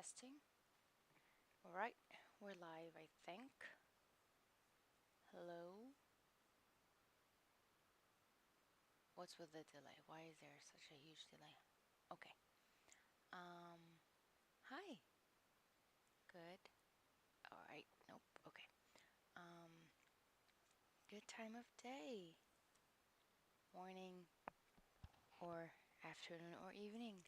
Testing. Alright, we're live, I think. Hello? What's with the delay? Why is there such a huge delay? Okay. Hi. Good. Alright, nope, okay. Good time of day. Morning or afternoon or evening.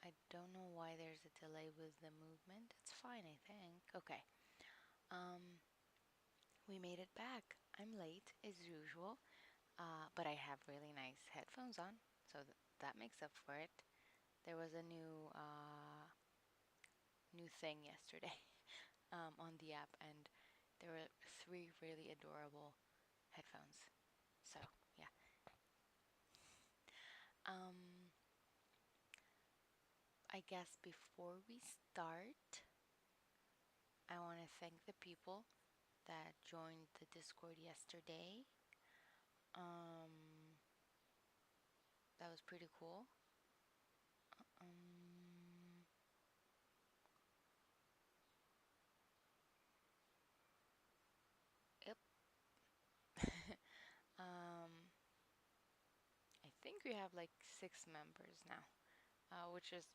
I don't know why there's a delay with the movement. It's fine, I think. Okay. We made it back. I'm late as usual, but I have really nice headphones on, so that makes up for it. There was a new thing yesterday on the app, and there were 3 really adorable headphones. So yeah. I guess before we start, I want to thank the people that joined the Discord yesterday. That was pretty cool. Yep. I think we have like 6 members now, which is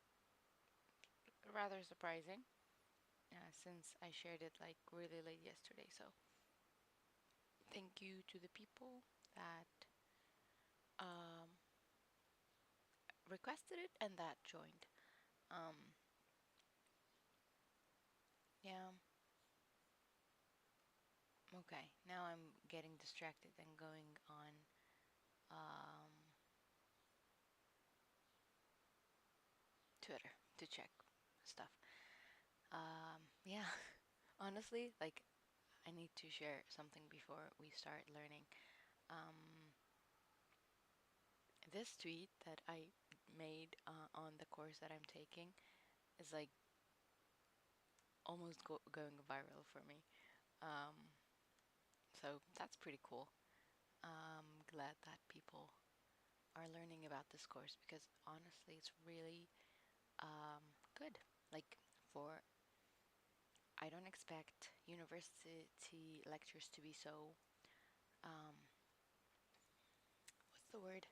rather surprising since I shared it like really late yesterday. So thank you to the people that requested it and that joined. Yeah. Okay, now I'm getting distracted and going on Twitter to check stuff. Yeah, honestly, like I need to share something before we start learning. This tweet that I made on the course that I'm taking is like almost going viral for me. So that's pretty cool. I'm glad that people are learning about this course because honestly, it's really good. Like for I don't expect university lectures to be so what's the word?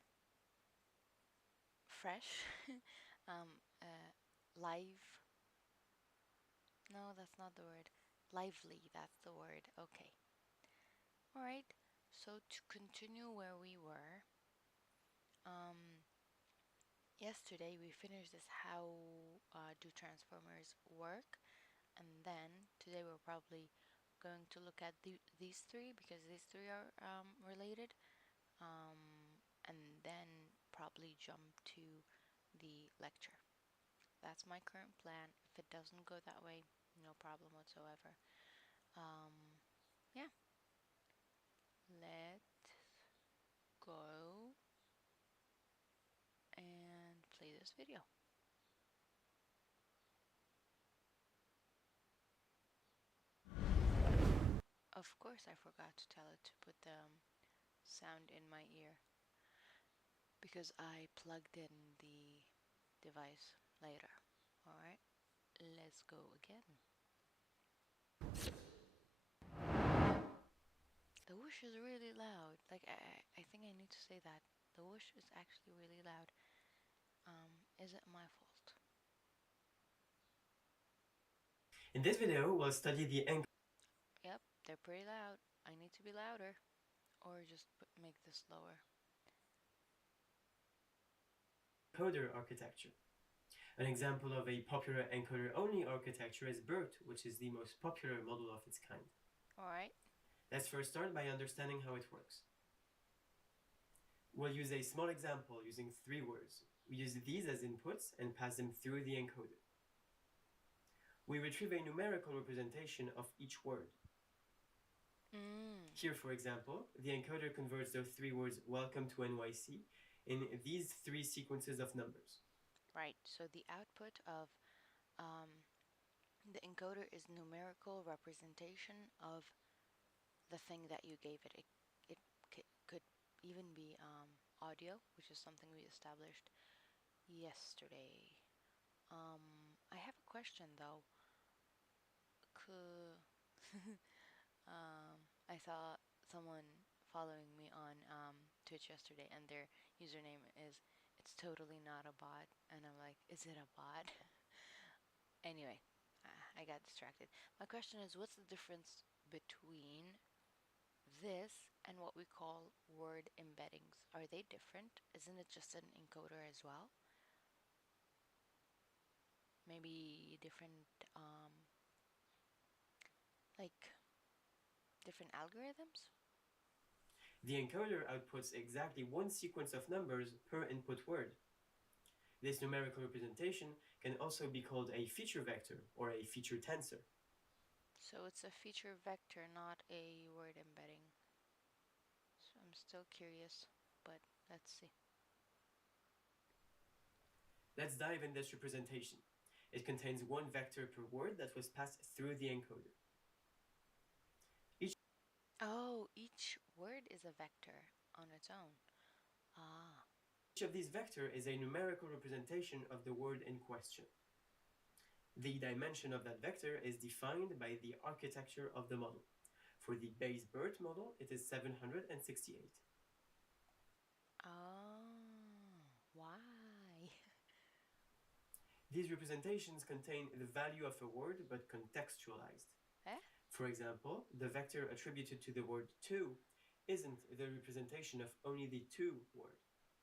Fresh, live. No, that's not the word. Lively, that's the word. Okay. All right. So to continue where we were, yesterday we finished this how do transformers work, and then today we're probably going to look at these 3 because these 3 are related, and then probably jump to the lecture. That's my current plan. If it doesn't go that way, no problem whatsoever. Yeah. Let's go and play this video. Of course, I forgot to tell it to put the sound in my ear because I plugged in the device later. Alright, let's go again. The whoosh is really loud. Like, I think I need to say that. The whoosh is actually really loud. Is it my fault? In this video, we'll study the Yep, they're pretty loud. I need to be louder. Or just make this lower. encoder architecture. An example of a popular encoder-only architecture is BERT, which is the most popular model of its kind. Alright. Let's first start by understanding how it works. We'll use a small example using 3 words. We use these as inputs and pass them through the encoder. We retrieve a numerical representation of each word. Here, for example, the encoder converts those 3 words, welcome to NYC, in these 3 sequences of numbers. Right, so the output of the encoder is numerical representation of the thing that you gave it. It could even be audio, which is something we established yesterday. I have a question though. Could I saw someone following me on Twitch yesterday, and their username is "It's totally not a bot," and I'm like, "Is it a bot?" Anyway, I got distracted. My question is, what's the difference between this and what we call word embeddings? Are they different? Isn't it just an encoder as well? Maybe different, like different algorithms? The encoder outputs exactly one sequence of numbers per input word. This numerical representation can also be called a feature vector or a feature tensor. So it's a feature vector, not a word embedding. So I'm still curious, but let's see. Let's dive in this representation. It contains one vector per word that was passed through the encoder. Oh, each word is a vector on its own. Ah, Each of these vectors is a numerical representation of the word in question. The dimension of that vector is defined by the architecture of the model. For the base BERT model, it is 768. oh, why? These representations contain the value of a word but contextualized. Eh? For example, the vector attributed to the word to isn't the representation of only the to word.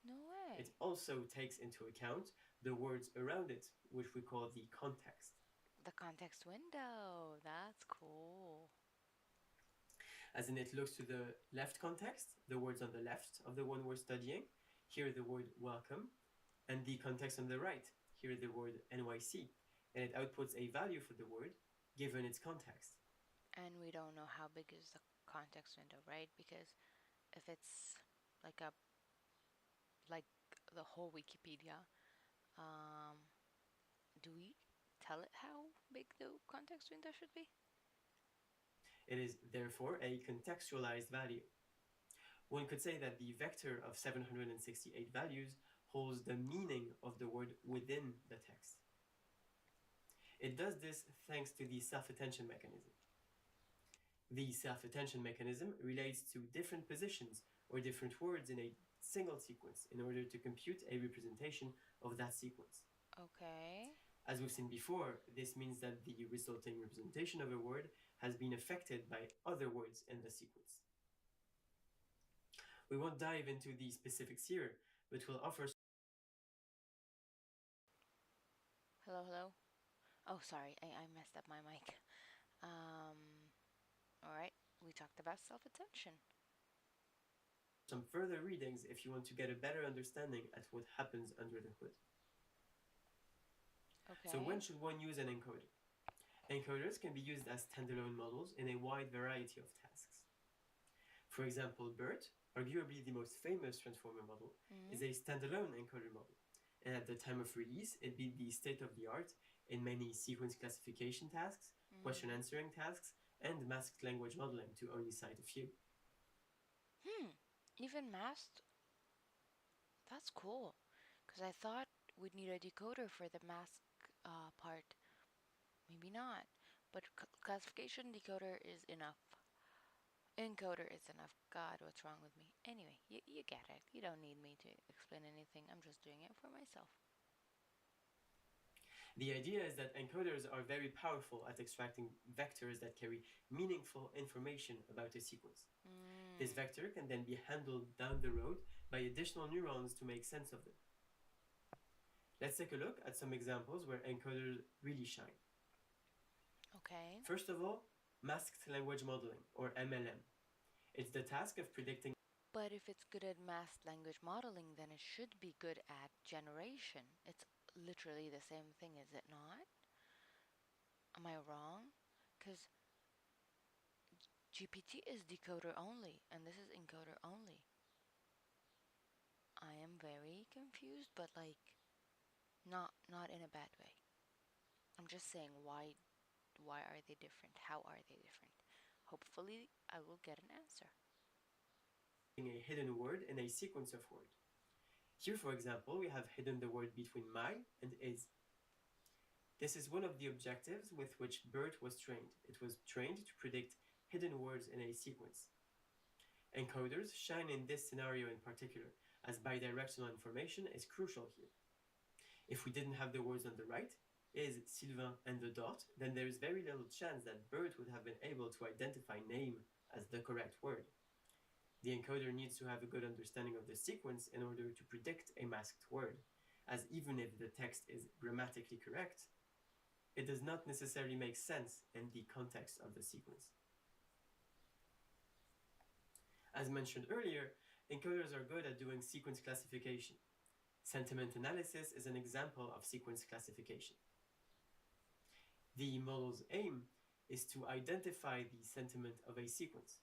No way. It also takes into account the words around it, which we call the context. The context window. That's cool. As in, it looks to the left context, the words on the left of the one we're studying, here the word welcome, and the context on the right, here the word NYC, and it outputs a value for the word given its context. And we don't know how big is the context window, right? Because if it's like a like the whole Wikipedia, um, do we tell it how big the context window should be? It is therefore a contextualized value. One could say that the vector of 768 values holds the meaning of the word within the text. It does this thanks to the self-attention mechanism. The self-attention mechanism relates to different positions or different words in a single sequence in order to compute a representation of that sequence. Okay. As we've seen before, this means that the resulting representation of a word has been affected by other words in the sequence. We won't dive into the specifics here, but we'll offer. Hello, hello. Oh, sorry, I messed up my mic. All right, we talked about self-attention. Some further readings if you want to get a better understanding at what happens under the hood. Okay. So when should one use an encoder? Encoders can be used as standalone models in a wide variety of tasks. For example, BERT, arguably the most famous transformer model, is a standalone encoder model. And at the time of release, it be the state of the art in many sequence classification tasks, question answering tasks, and masked language modeling, to only cite a few. Even masked? That's cool. Because I thought we'd need a decoder for the mask part. Maybe not. But classification decoder is enough. Encoder is enough. God, what's wrong with me? Anyway, you get it. You don't need me to explain anything. I'm just doing it for myself. The idea is that encoders are very powerful at extracting vectors that carry meaningful information about a sequence. This vector can then be handled down the road by additional neurons to make sense of them. Let's take a look at some examples where encoders really shine. Okay. First of all, masked language modeling, or MLM. It's the task of predicting. But if it's good at masked language modeling, then it should be good at generation. It's literally the same thing, is it not? Am I wrong? Because GPT is decoder only, and this is encoder only. I am very confused, but like, not in a bad way. I'm just saying, why are they different? How are they different? Hopefully, I will get an answer. A hidden word in a sequence of words. Here, for example, we have hidden the word between my and is. This is one of the objectives with which BERT was trained. It was trained to predict hidden words in a sequence. Encoders shine in this scenario in particular, as bidirectional information is crucial here. If we didn't have the words on the right, is Sylvain and the dot, then there is very little chance that BERT would have been able to identify name as the correct word. The encoder needs to have a good understanding of the sequence in order to predict a masked word, as even if the text is grammatically correct, it does not necessarily make sense in the context of the sequence. As mentioned earlier, encoders are good at doing sequence classification. Sentiment analysis is an example of sequence classification. The model's aim is to identify the sentiment of a sequence.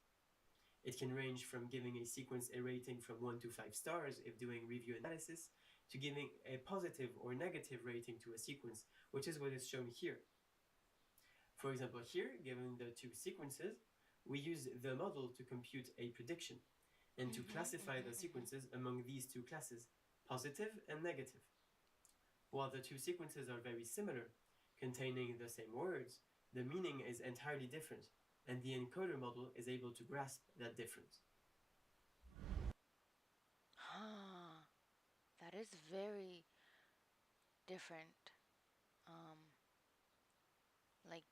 It can range from giving a sequence a rating from 1 to 5 stars if doing review analysis, to giving a positive or negative rating to a sequence, which is what is shown here. For example, here, given the two sequences, we use the model to compute a prediction and to classify the sequences among these two classes, positive and negative. While the two sequences are very similar, containing the same words, the meaning is entirely different, and the encoder model is able to grasp that difference. Huh. That is very different. Like,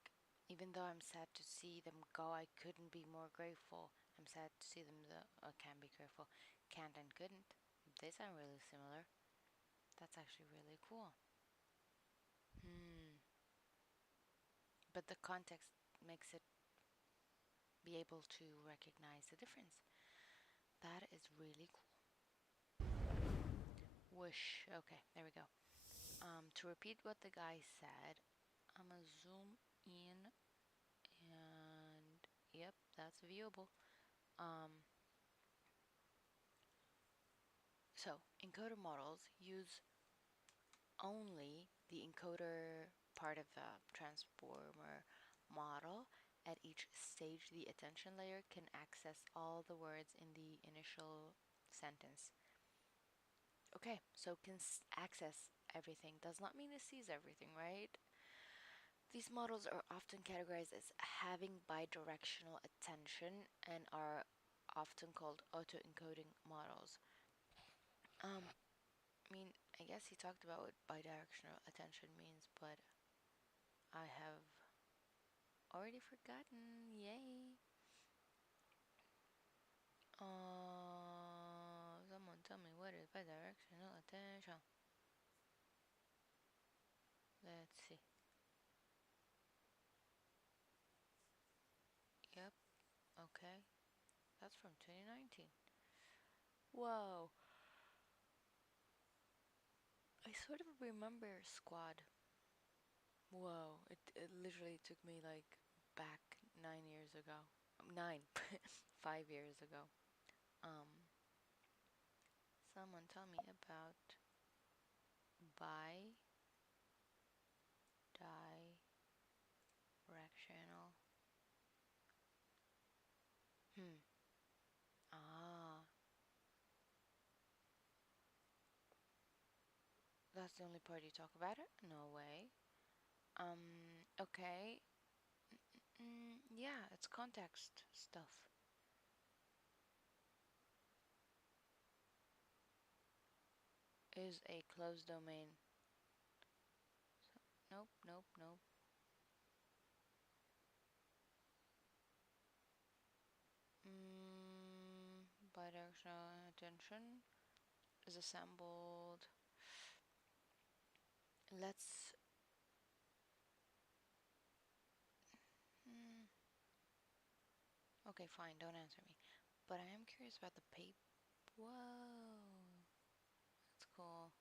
even though I'm sad to see them go, I couldn't be more grateful. I'm sad to see them can be grateful. Can't and couldn't. They sound really similar. That's actually really cool. Hmm. But the context makes it be able to recognize the difference. That is really cool. Whoosh. Okay, there we go. To repeat what the guy said, I'm gonna zoom in and yep, that's viewable. So encoder models use only the encoder part of the transformer model. At each stage, the attention layer can access all the words in the initial sentence. Okay, so can access everything does not mean it sees everything, right? These models are often categorized as having bidirectional attention and are often called auto-encoding models. I mean, I guess he talked about what bidirectional attention means, but I have already forgotten. Yay. Someone tell me what is bidirectional attention. Let's see. Yep. Okay. That's from 2019. Whoa. I sort of remember Squad. Whoa. It literally took me like back 9 years ago. Nine. 5 years ago. Um, Someone tell me about bi-directional. Hmm. Ah, that's the only part you talk about it? No way. Okay. Yeah, it's context stuff. Is a closed domain. So, nope, nope, nope. Bidirectional attention is assembled. Let's. Mm, okay, fine, don't answer me. But I am curious about the paper. Whoa, that's cool.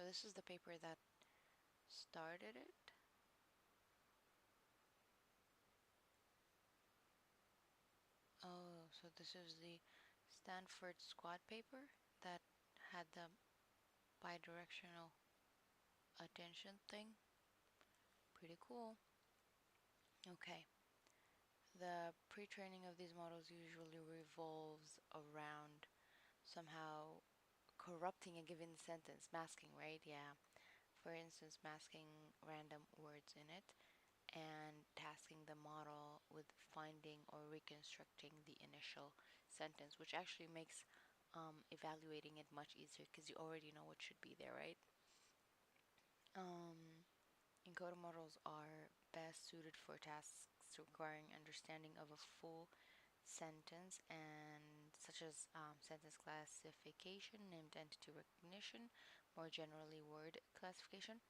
So this is the paper that started it. Oh, so this is the Stanford squad paper that had the bidirectional attention thing. Pretty cool. Okay. The pre-training of these models usually revolves around somehow corrupting a given sentence, masking, right? Yeah. For instance, masking random words in it and tasking the model with finding or reconstructing the initial sentence, which actually makes evaluating it much easier because you already know what should be there, right? Encoder models are best suited for tasks requiring understanding of a full sentence and such as sentence classification, named entity recognition, more generally word classification,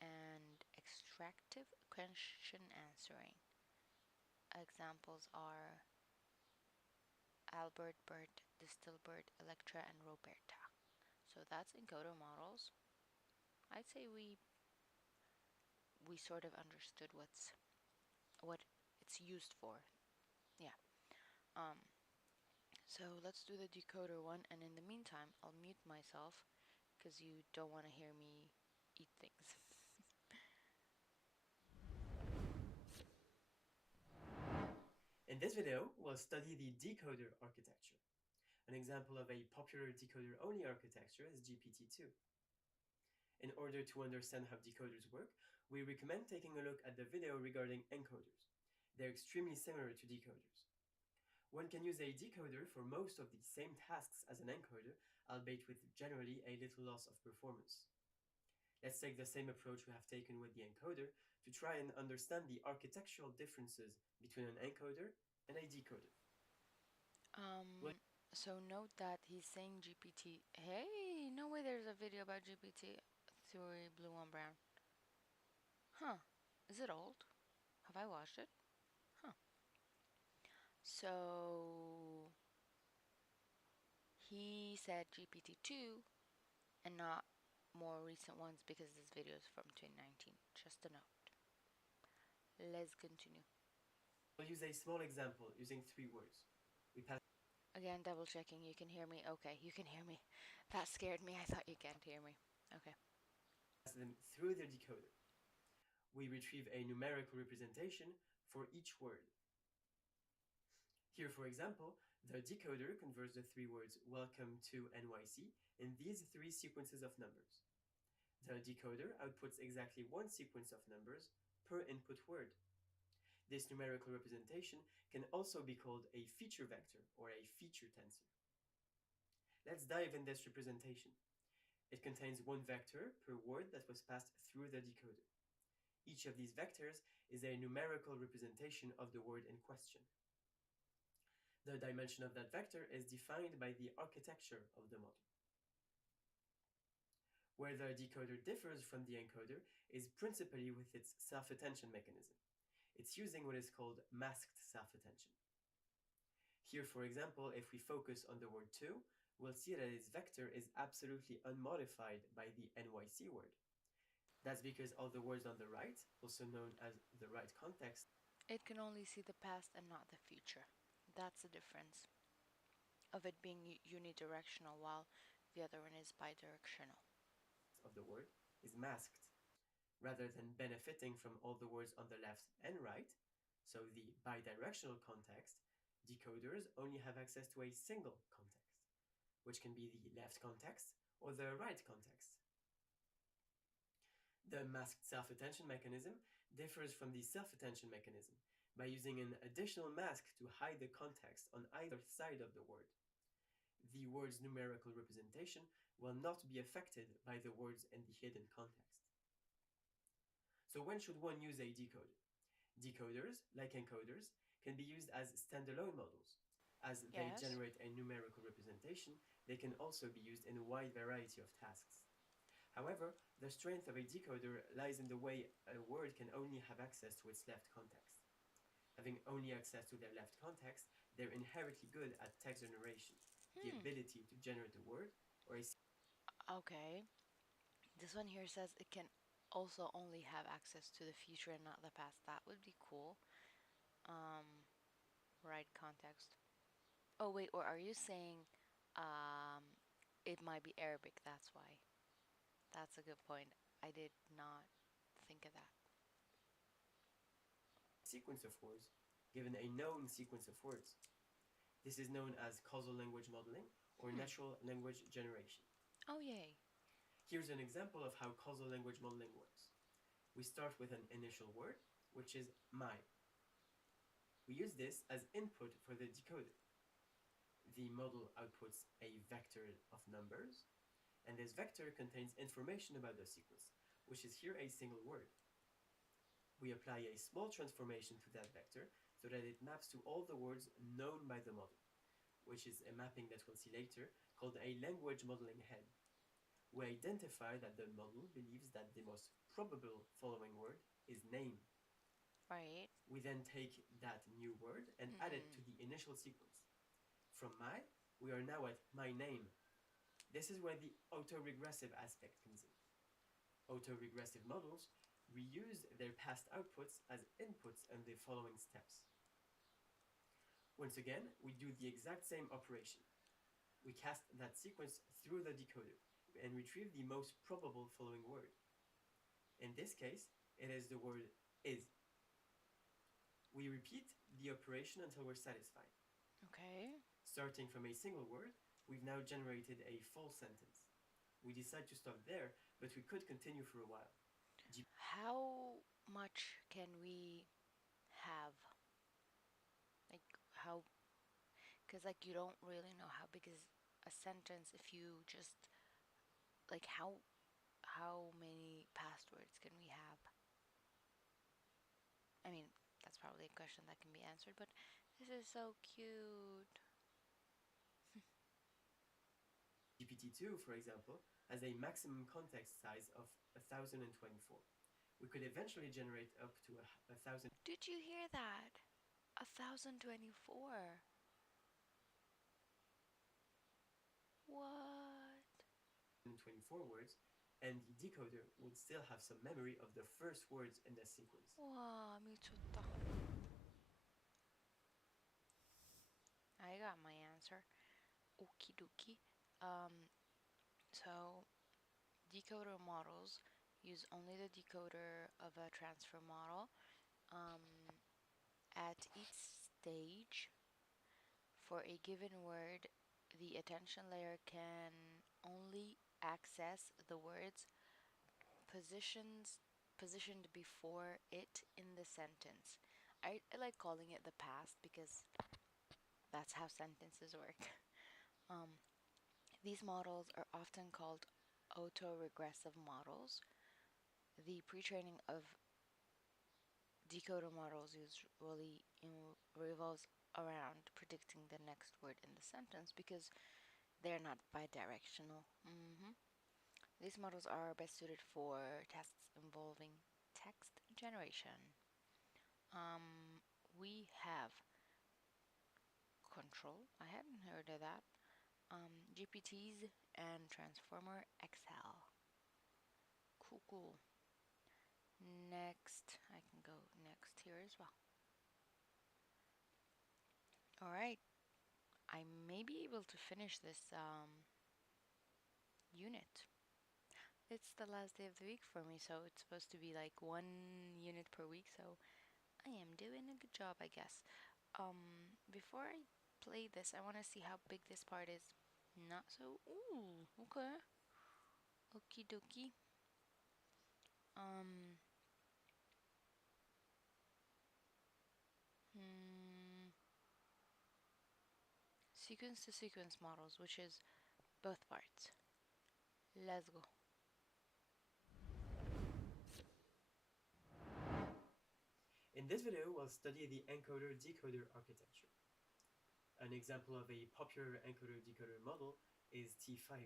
and extractive question answering. Examples are Albert, Bert, Distilbert, Electra, and Roberta. So that's encoder models. I'd say we sort of understood what it's used for. Yeah. Um. So let's do the decoder one, and in the meantime, I'll mute myself because you don't want to hear me eat things. In this video, we'll study the decoder architecture. An example of a popular decoder-only architecture is GPT-2. In order to understand how decoders work, we recommend taking a look at the video regarding encoders. They're extremely similar to decoders. One can use a decoder for most of the same tasks as an encoder, albeit with generally a little loss of performance. Let's take the same approach we have taken with the encoder to try and understand the architectural differences between an encoder and a decoder. So note that he's saying GPT. Hey, no way there's a video about GPT 3 blue on brown. Huh. Is it old? Have I watched it? Huh. So he said GPT-2 and not more recent ones because this video is from 2019. Just a note. Let's continue. We'll use a small example using 3 words. We pass Again, double checking. You can hear me? Okay, you can hear me. That scared me. I thought you can't hear me. Okay. them through the decoder. We retrieve a numerical representation for each word. Here, for example, the decoder converts the 3 words welcome to NYC in these 3 sequences of numbers. The decoder outputs exactly 1 sequence of numbers per input word. This numerical representation can also be called a feature vector or a feature tensor. Let's dive in this representation. It contains 1 vector per word that was passed through the decoder. Each of these vectors is a numerical representation of the word in question. The dimension of that vector is defined by the architecture of the model. Where the decoder differs from the encoder is principally with its self-attention mechanism. It's using what is called masked self-attention. Here, for example, if we focus on the word to, we'll see that its vector is absolutely unmodified by the NYC word. That's because all the words on the right, also known as the right context, It can only see the past and not the future. That's the difference of it being unidirectional while the other one is bidirectional. of the word is masked. Rather than benefiting from all the words on the left and right, so the bidirectional context, decoders only have access to a single context, which can be the left context or the right context. The masked self-attention mechanism differs from the self-attention mechanism by using an additional mask to hide the context on either side of the word. The word's numerical representation will not be affected by the words in the hidden context. So when should one use a decoder? Decoders, like encoders, can be used as standalone models. As they Yes. generate a numerical representation, they can also be used in a wide variety of tasks. However, the strength of a decoder lies in the way a word can only have access to its left context. Having only access to their left context, they're inherently good at text generation, the ability to generate a word or a Okay. This one here says it can also only have access to the future and not the past. That would be cool. Right context. Oh wait, or are you saying it might be Arabic, that's why. That's a good point. I did not think of that. sequence of words given a known sequence of words. This is known as causal language modeling or natural language generation. Oh, yay. Here's an example of how causal language modeling works. We start with an initial word, which is my. We use this as input for the decoder. The model outputs a vector of numbers, and this vector contains information about the sequence, which is here a single word. We apply a small transformation to that vector so that it maps to all the words known by the model, which is a mapping that we'll see later called a language modeling head. We identify that the model believes that the most probable following word is name. Right. We then take that new word and add it to the initial sequence. From my, we are now at my name. This is where the autoregressive aspect comes in. Autoregressive models reuse their past outputs as inputs in the following steps. Once again, we do the exact same operation. We cast that sequence through the decoder and retrieve the most probable following word. In this case, it is the word is. We repeat the operation until we're satisfied. Okay. Starting from a single word, we've now generated a full sentence. We decide to stop there, but we could continue for a while. How much can we have? Like, how? Because, like, you don't really know how big is a sentence if you just, like, how many passwords can we have? I mean, that's probably a question that can be answered, but this is so cute. GPT-2, for example, has a maximum context size of 1024. We could eventually generate up to 1000. Did you hear that? 1024. What? 24 words, and the decoder would still have some memory of the first words in the sequence. Wow, 미쳤다. I got my answer. Okie dokie. So decoder models use only the decoder of a transfer model. At each stage, for a given word, the attention layer can only access the words positioned before it in the sentence. I like calling it the past because that's how sentences work. These models are often called autoregressive models. The pre-training of decoder models usually revolves around predicting the next word in the sentence because they're not bidirectional. These models are best suited for tasks involving text generation. We have control. I hadn't heard of that. GPTs and Transformer XL. Cool, cool. Next, I can go next here as well. All right, I may be able to finish this unit. It's the last day of the week for me, so it's supposed to be like 1 unit per week, so I am doing a good job, I guess. Before I play this, I want to see how big this part is. Not so. Ooh, okay. Okie dokie. Um, hmm, sequence to sequence models, which is both parts. Let's go. In this video, we'll study the encoder-decoder architecture. An example of a popular encoder-decoder model is T5.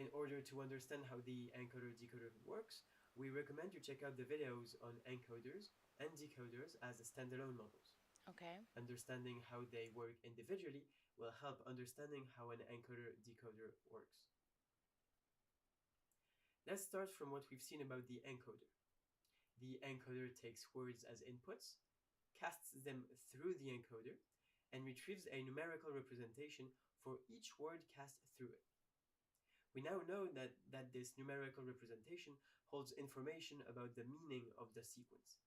In order to understand how the encoder-decoder works, we recommend you check out the videos on encoders and decoders as standalone models. Okay. Understanding how they work individually will help understanding how an encoder-decoder works. Let's start from what we've seen about the encoder. The encoder takes words as inputs, casts them through the encoder, and retrieves a numerical representation for each word cast through it. We now know that this numerical representation holds information about the meaning of the sequence.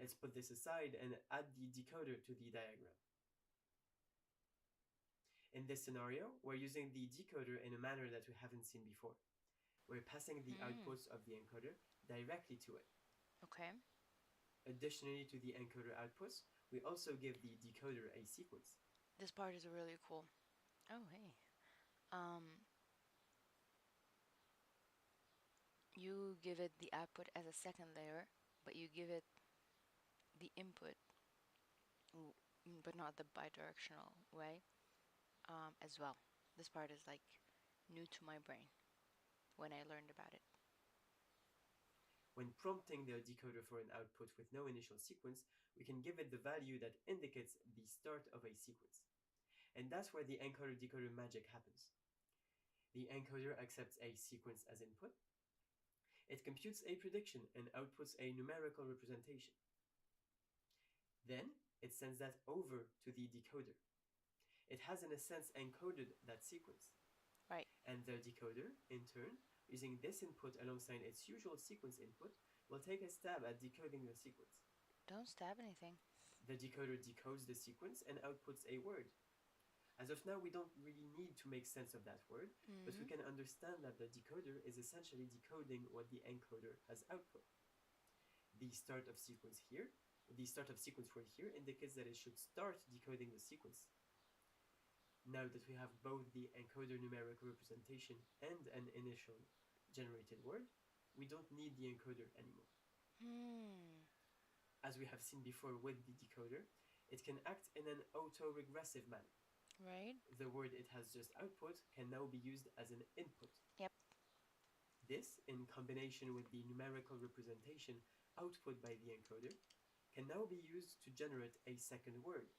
Let's put this aside and add the decoder to the diagram. In this scenario, we're using the decoder in a manner that we haven't seen before. We're passing the outputs of the encoder directly to it. Okay. Additionally to the encoder outputs, we also give the decoder a sequence. This part is really cool. Oh, hey. You give it the output as a second layer, but you give it the input, but not the bidirectional way, as well. This part is like new to my brain when I learned about it. When prompting the decoder for an output with no initial sequence, we can give it the value that indicates the start of a sequence. And that's where the encoder-decoder magic happens. The encoder accepts a sequence as input. It computes a prediction and outputs a numerical representation. Then it sends that over to the decoder. It has in a sense encoded that sequence. Right. And the decoder, in turn, using this input alongside its usual sequence input, will take a stab at decoding the sequence. Don't stab anything. The decoder decodes the sequence and outputs a word. As of now, we don't really need to make sense of that word, but we can understand that the decoder is essentially decoding what the encoder has output. The start of sequence word here indicates that it should start decoding the sequence. Now that we have both the encoder numerical representation and an initial generated word, we don't need the encoder anymore. As we have seen before with the decoder, it can act in an autoregressive manner. Right. The word it has just output can now be used as an input. Yep. This, in combination with the numerical representation output by the encoder, can now be used to generate a second word.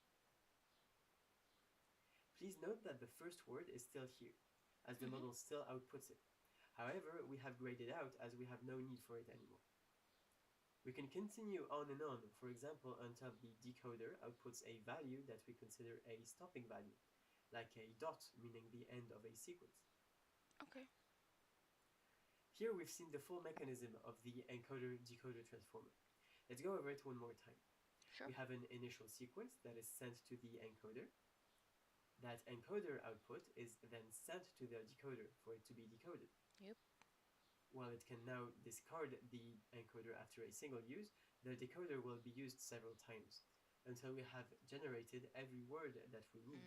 Please note that the first word is still here, as the model still outputs it. However, we have grayed it out as we have no need for it anymore. We can continue on and on, for example, until the decoder outputs a value that we consider a stopping value, like a dot, meaning the end of a sequence. Okay. Here we've seen the full mechanism of the encoder-decoder transformer. Let's go over it one more time. Sure. We have an initial sequence that is sent to the encoder. That encoder output is then sent to the decoder for it to be decoded. Yep. While it can now discard the encoder after a single use, the decoder will be used several times until we have generated every word that we need.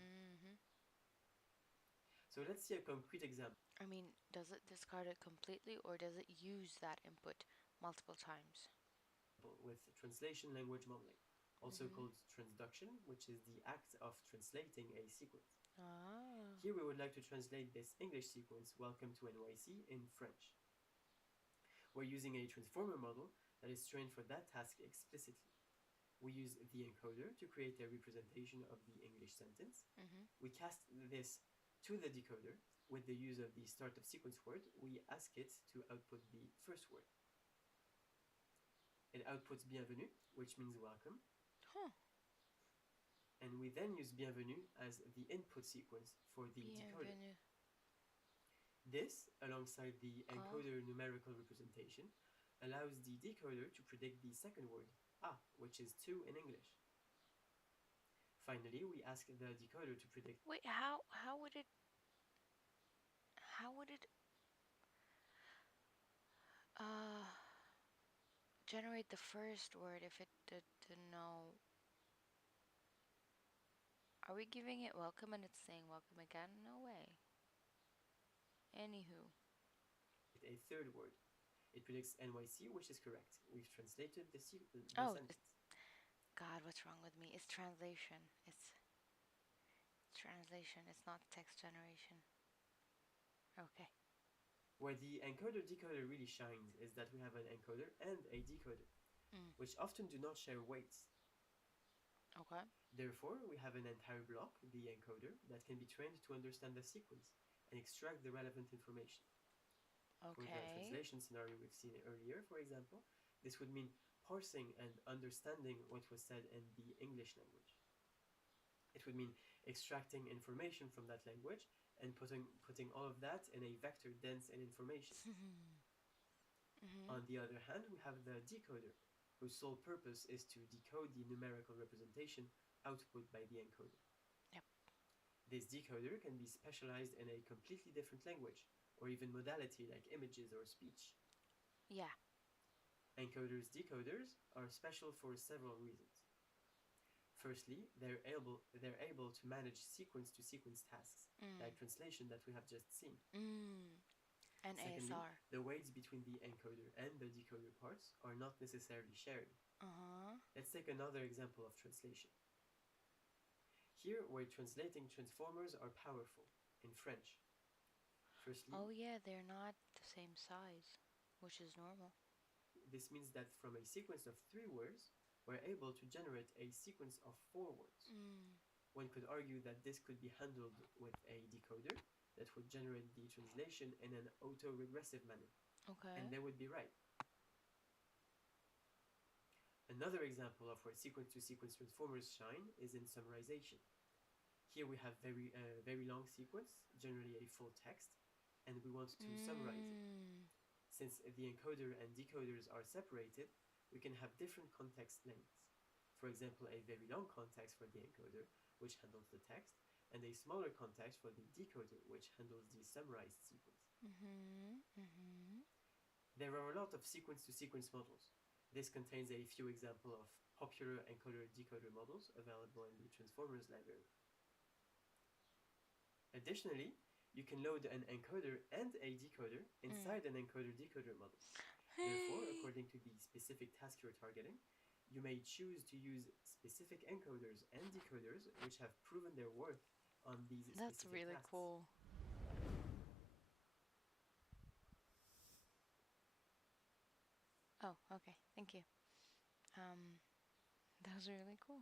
So let's see a concrete example. I mean, does it discard it completely or does it use that input multiple times? With translation language modeling, also called transduction, which is the act of translating a sequence. Here we would like to translate this English sequence, "Welcome to NYC," in French. We're using a transformer model that is trained for that task explicitly. We use the encoder to create a representation of the English sentence. We cast this to the decoder. With the use of the start of sequence word, we ask it to output the first word. It outputs bienvenue, which means welcome. And we then use bienvenue as the input sequence for the decoder. This, alongside the encoder numerical representation, allows the decoder to predict the second word, which is to in English. Finally, we ask the decoder to predict. Wait, how would it generate the first word if it didn't know? Are we giving it welcome and it's saying welcome again? No way. Anywho. A third word. It predicts NYC, which is correct. We've translated the sentence. God, what's wrong with me? It's translation. It's translation. It's not text generation. Okay. Where the encoder-decoder really shines is that we have an encoder and a decoder, which often do not share weights. Okay. Therefore, we have an entire block, the encoder, that can be trained to understand the sequence and extract the relevant information. Okay. For the translation scenario we've seen earlier, for example, this would mean parsing and understanding what was said in the English language. It would mean extracting information from that language and putting all of that in a vector dense in information. On the other hand, we have the decoder, whose sole purpose is to decode the numerical representation output by the encoder. Yep. This decoder can be specialized in a completely different language, or even modality like images or speech. Yeah. Encoders decoders are special for several reasons. Firstly, they're able to manage sequence-to-sequence tasks, like translation that we have just seen. And Secondly, ASR. the weights between the encoder and the decoder parts are not necessarily shared. Let's take another example of translation. Here, we're translating transformers are powerful in French. Firstly, Oh yeah, they're not the same size, which is normal. this means that from a sequence of 3 words, we're able to generate a sequence of 4 words. One could argue that this could be handled with a decoder that would generate the translation in an auto-regressive manner. Okay. And they would be right. Another example of where sequence-to-sequence transformers shine is in summarization. Here we have very long sequence, generally a full text, and we want to summarize it. Since the encoder and decoders are separated, we can have different context lengths. For example, a very long context for the encoder, which handles the text, and a smaller context for the decoder, which handles the summarized sequence. There are a lot of sequence-to-sequence models. This contains a few examples of popular encoder-decoder models available in the Transformers library. Additionally, you can load an encoder and a decoder inside an encoder-decoder model. Therefore, according to the specific task you're targeting, you may choose to use specific encoders and decoders which have proven their worth on these That's specific really tasks. cool. Oh, okay. Thank you. That was really cool.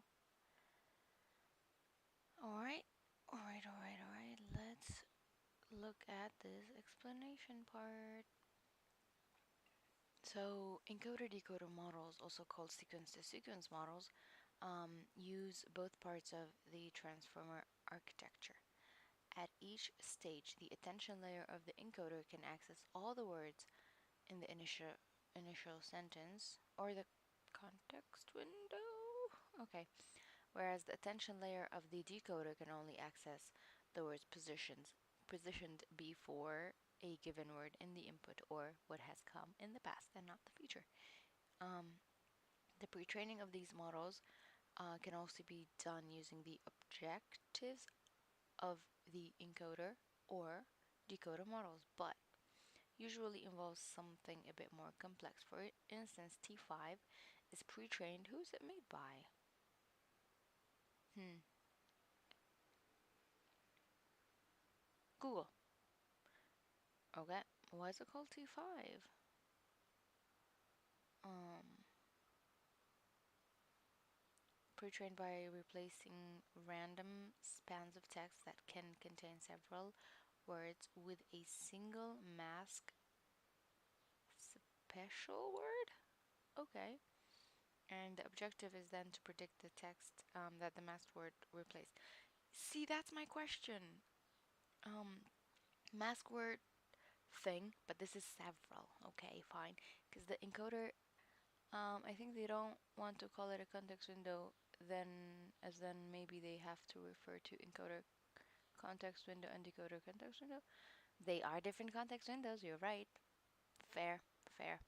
Alright. Let's look at this explanation part. So, encoder-decoder models, also called sequence-to-sequence models, use both parts of the transformer architecture. At each stage, the attention layer of the encoder can access all the words in the initial sentence or the context window. Okay. Whereas the attention layer of the decoder can only access the words positioned before a given word in the input or what has come in the past and not the future. The pre-training of these models can also be done using the objectives of the encoder or decoder models, but usually involves something a bit more complex. For instance, T5 is pre-trained. Who's it made by? Google. Okay, why is it called T5? Pre-trained by replacing random spans of text that can contain several words with a single mask special word? Okay. And the objective is then to predict the text that the masked word replaced. See, that's my question. Mask word thing, but this is several. Okay, fine. Because the encoder, I think they don't want to call it a context window, then maybe they have to refer to encoder context window and decoder context window. They are different context windows, you're right. Fair, fair.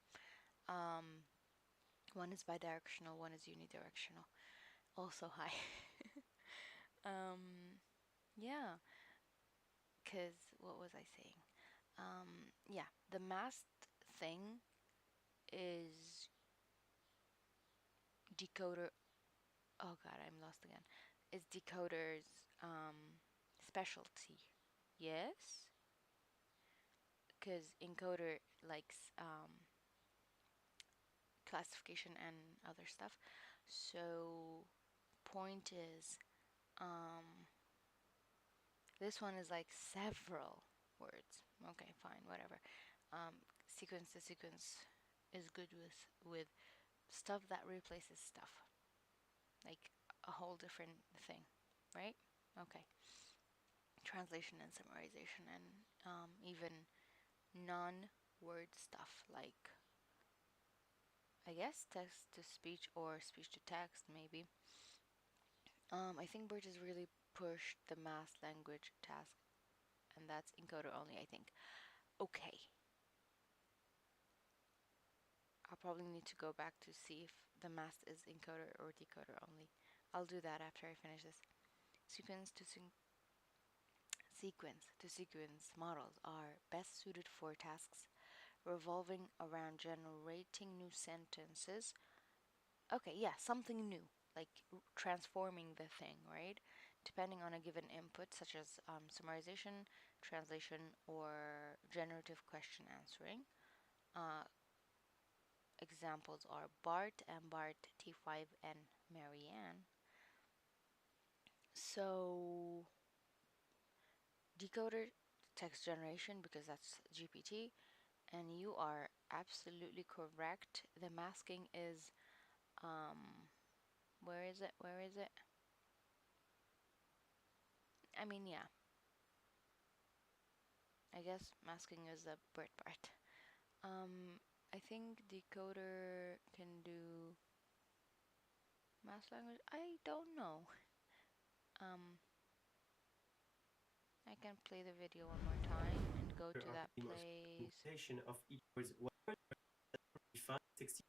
One is bidirectional, one is unidirectional. Also, hi. Yeah, because what was I saying? Yeah, the masked thing is decoder. Oh god, I'm lost again. Is decoder's specialty. Yes? Because encoder likes classification and other stuff. So, point is, this one is like several words. Okay, fine, whatever. Sequence to sequence is good with stuff that replaces stuff, like a whole different thing, right? Okay. Translation and summarization and even non-word stuff like I guess text to speech or speech to text maybe. I think BERT is really push the math language task, and that's encoder only, I think. Okay. I'll probably need to go back to see if the math is encoder or decoder only. I'll do that after I finish this. Sequence-to-sequence models are best suited for tasks revolving around generating new sentences. Okay, yeah, something new, like transforming the thing, right? Depending on a given input, such as summarization, translation, or generative question answering. Uh, Examples are Bart and Bart, T5, and Marianne. So, decoder text generation, because that's GPT, and you are absolutely correct. The masking is, where is it? Where is it? I mean, yeah. I guess masking is the bird part. I think decoder can do math language. I don't know. Um, I can play the video one more time and go to that place Of each word's defined 60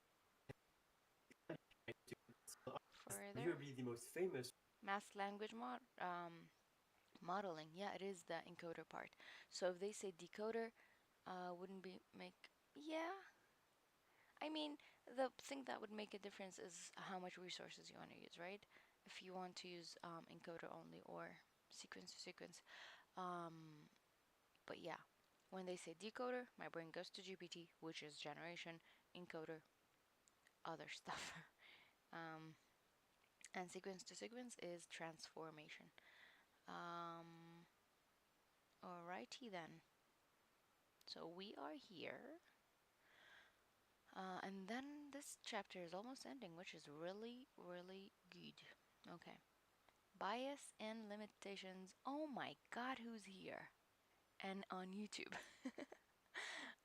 further. arguably the most famous. Math language modeling. Yeah, it is the encoder part. So if they say decoder, wouldn't be make. Yeah, I mean, the thing that would make a difference is how much resources you want to use, right? If you want to use encoder only or sequence to sequence. But yeah, when they say decoder, my brain goes to GPT, which is generation, encoder, other stuff. um, and sequence to sequence is transformation. Um, Alrighty then. So we are here. And then this chapter is almost ending, which is really, really good. Okay. Bias and limitations. Oh my god, who's here? And on YouTube.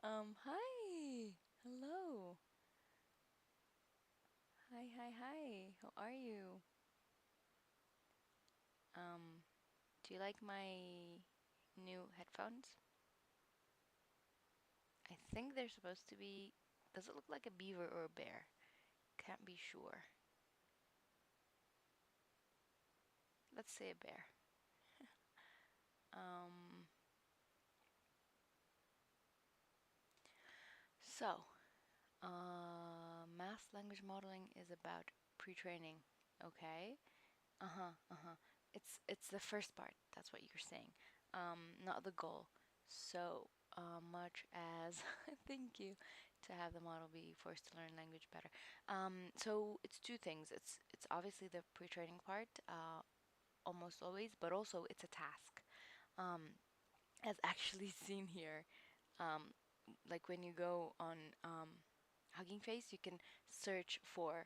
Hi. Hello. Hi, hi, hi. How are you? Um, do you like my new headphones? I think they're supposed to be. Does it look like a beaver or a bear? Can't be sure. Let's say a bear. Um, so, math language modeling is about pre-training. Okay. Uh-huh. It's the first part. That's what you're saying. Not the goal. So, much as thank you to have the model be forced to learn language better. So it's two things. It's obviously the pre-training part, almost always, but also it's a task. Um, as actually seen here, um, like when you go on Hugging Face, you can search for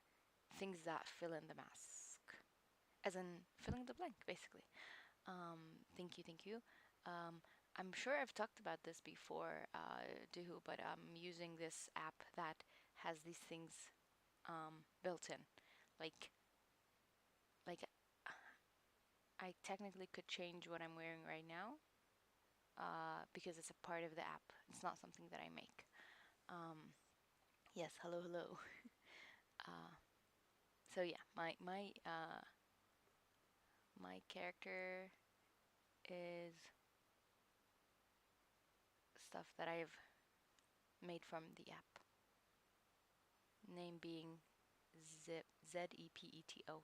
things that fill in the mask, as in filling the blank, basically. Thank you. Um, I'm sure I've talked about this before, Duhu, but I'm using this app that has these things built in. Like, like I technically could change what I'm wearing right now because it's a part of the app. It's not something that I make. Um, yes, hello, hello. Uh, so yeah, my character is stuff that I've made from the app. Name being ZEPETO,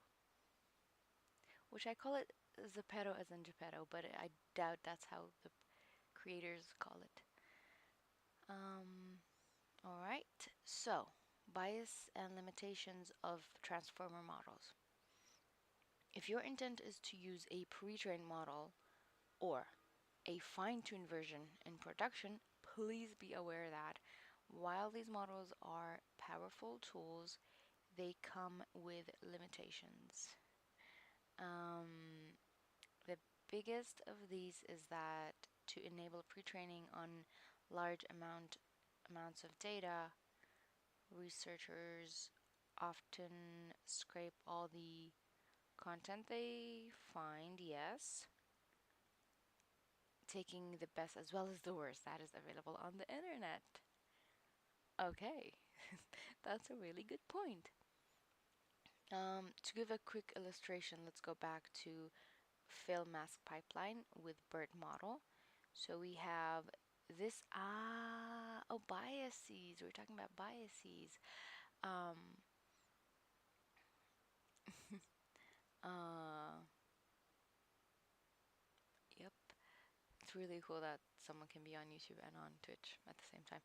which I call it ZEPETO as in Geppetto, but I doubt that's how the creators call it. All right, so bias and limitations of transformer models. If your intent is to use a pre-trained model or a fine-tuned version in production, please be aware that while these models are powerful tools, they come with limitations. Um, the biggest of these is that to enable pre-training on large amounts of data, researchers often scrape all the content they find, yes. Taking the best as well as the worst that is available on the internet. Okay, that's a really good point. To give a quick illustration, let's go back to fill mask pipeline with BERT model. So we have this, biases. We're talking about biases. Um, uh, yep. It's really cool that someone can be on YouTube and on Twitch at the same time.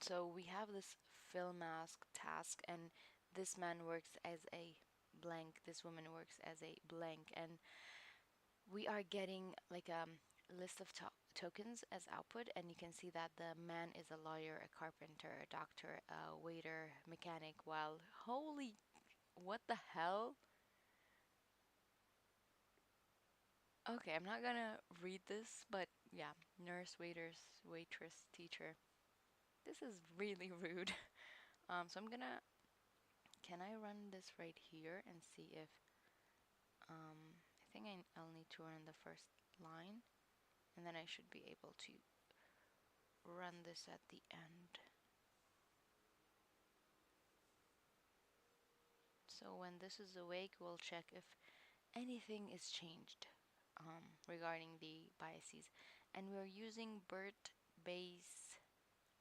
So we have this fill mask task, and this man works as a blank, this woman works as a blank, and we are getting like a list of tokens as output, and you can see that the man is a lawyer, a carpenter, a doctor, a waiter, mechanic, while holy, what the hell? Okay, I'm not gonna read this, but yeah, nurse, waiters, waitress, teacher. This is really rude. So I'm gonna, can I run this right here and see if, I think I'll need to run the first line, and then I should be able to run this at the end. So when this is awake, we'll check if anything is changed regarding the biases. And we're using BERT base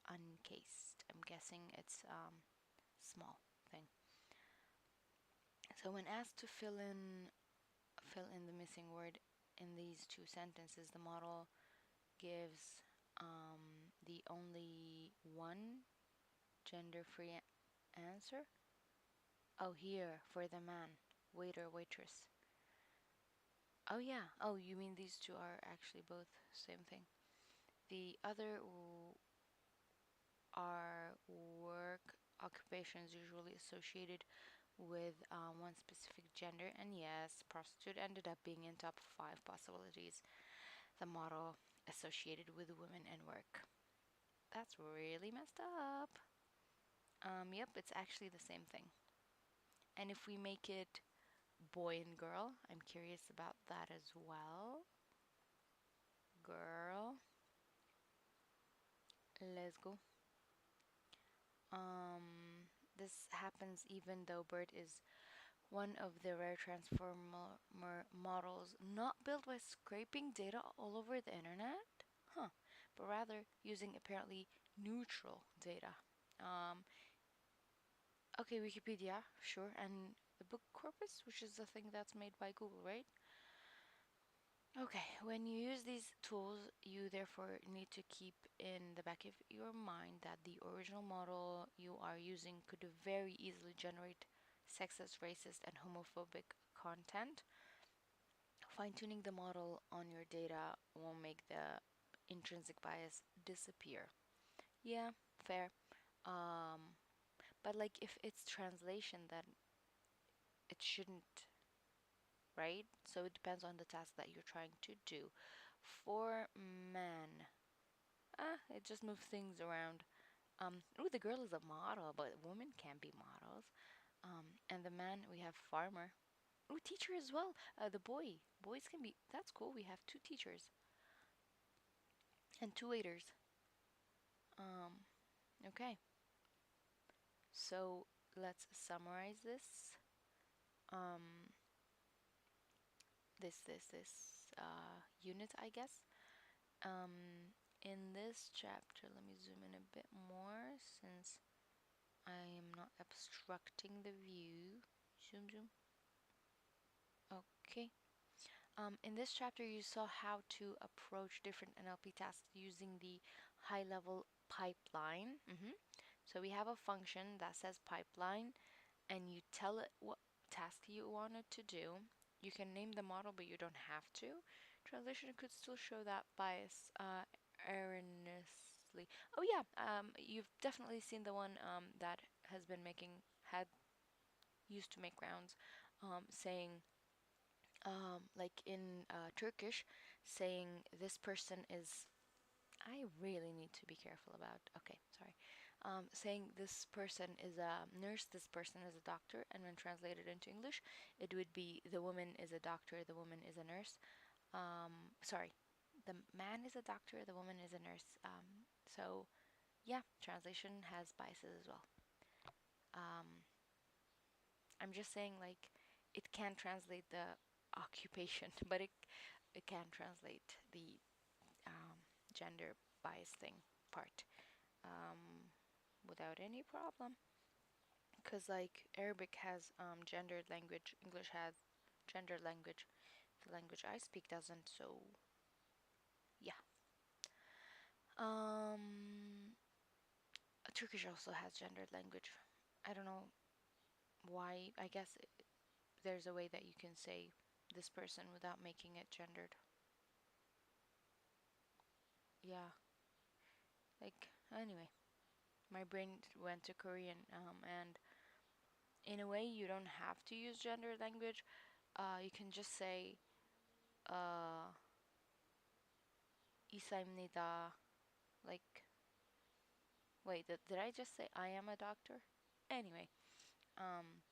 uncased. I'm guessing it's small thing. So when asked to fill in the missing word in these two sentences, the model gives the only one gender-free answer. Oh, here for the man, waiter, waitress. Oh yeah. Oh, you mean these two are actually both same thing. The other are work occupations usually associated with one specific gender, and yes, prostitute ended up being in top 5 possibilities. The model associated with women and work. That's really messed up. Yep, it's actually the same thing. And if we make it boy and girl, I'm curious about that as well. Girl. Let's go. This happens even though BERT is one of the rare transformer models not built by scraping data all over the internet, huh? But rather using apparently neutral data. Um, okay, Wikipedia, sure, and the book corpus, which is the thing that's made by Google, right? Okay, when you use these tools, you therefore need to keep in the back of your mind that the original model you are using could very easily generate sexist, racist, and homophobic content. Fine-tuning the model on your data won't make the intrinsic bias disappear. Yeah, fair. Um, but like if it's translation, then it shouldn't, right? So it depends on the task that you're trying to do. For men, it just moves things around. Oh, the girl is a model, but women can be models. And the man, we have farmer. Oh, teacher as well. The boys can be. That's cool. We have two teachers and two waiters. Um, okay. So let's summarize this. Um, this unit, I guess. In this chapter, let me zoom in a bit more since I am not obstructing the view. Zoom, zoom. Okay. In this chapter, you saw how to approach different NLP tasks using the high-level pipeline. So we have a function that says pipeline, and you tell it what task you want it to do. You can name the model, but you don't have to. Translation could still show that bias erroneously. Oh yeah, you've definitely seen the one that has been had used to make rounds, saying like in Turkish, saying this person is. I really need to be careful about. Okay, sorry. saying this person is a nurse, this person is a doctor, and when translated into English, it would be the woman is a doctor, the woman is a nurse. Sorry, the man is a doctor, the woman is a nurse. So yeah, translation has biases as well. Um, I'm just saying like it can translate the occupation, but it can translate the gender bias thing part um, without any problem. Because like Arabic has gendered language, English has gendered language. The language I speak doesn't, so yeah. Um, Turkish also has gendered language. I don't know why. I guess there's a way that you can say this person without making it gendered. Yeah, like anyway, my brain went to Korean, and in a way, you don't have to use gendered language. You can just say uh, 이사입니다. Like, wait, did I just say I am a doctor? Anyway, um,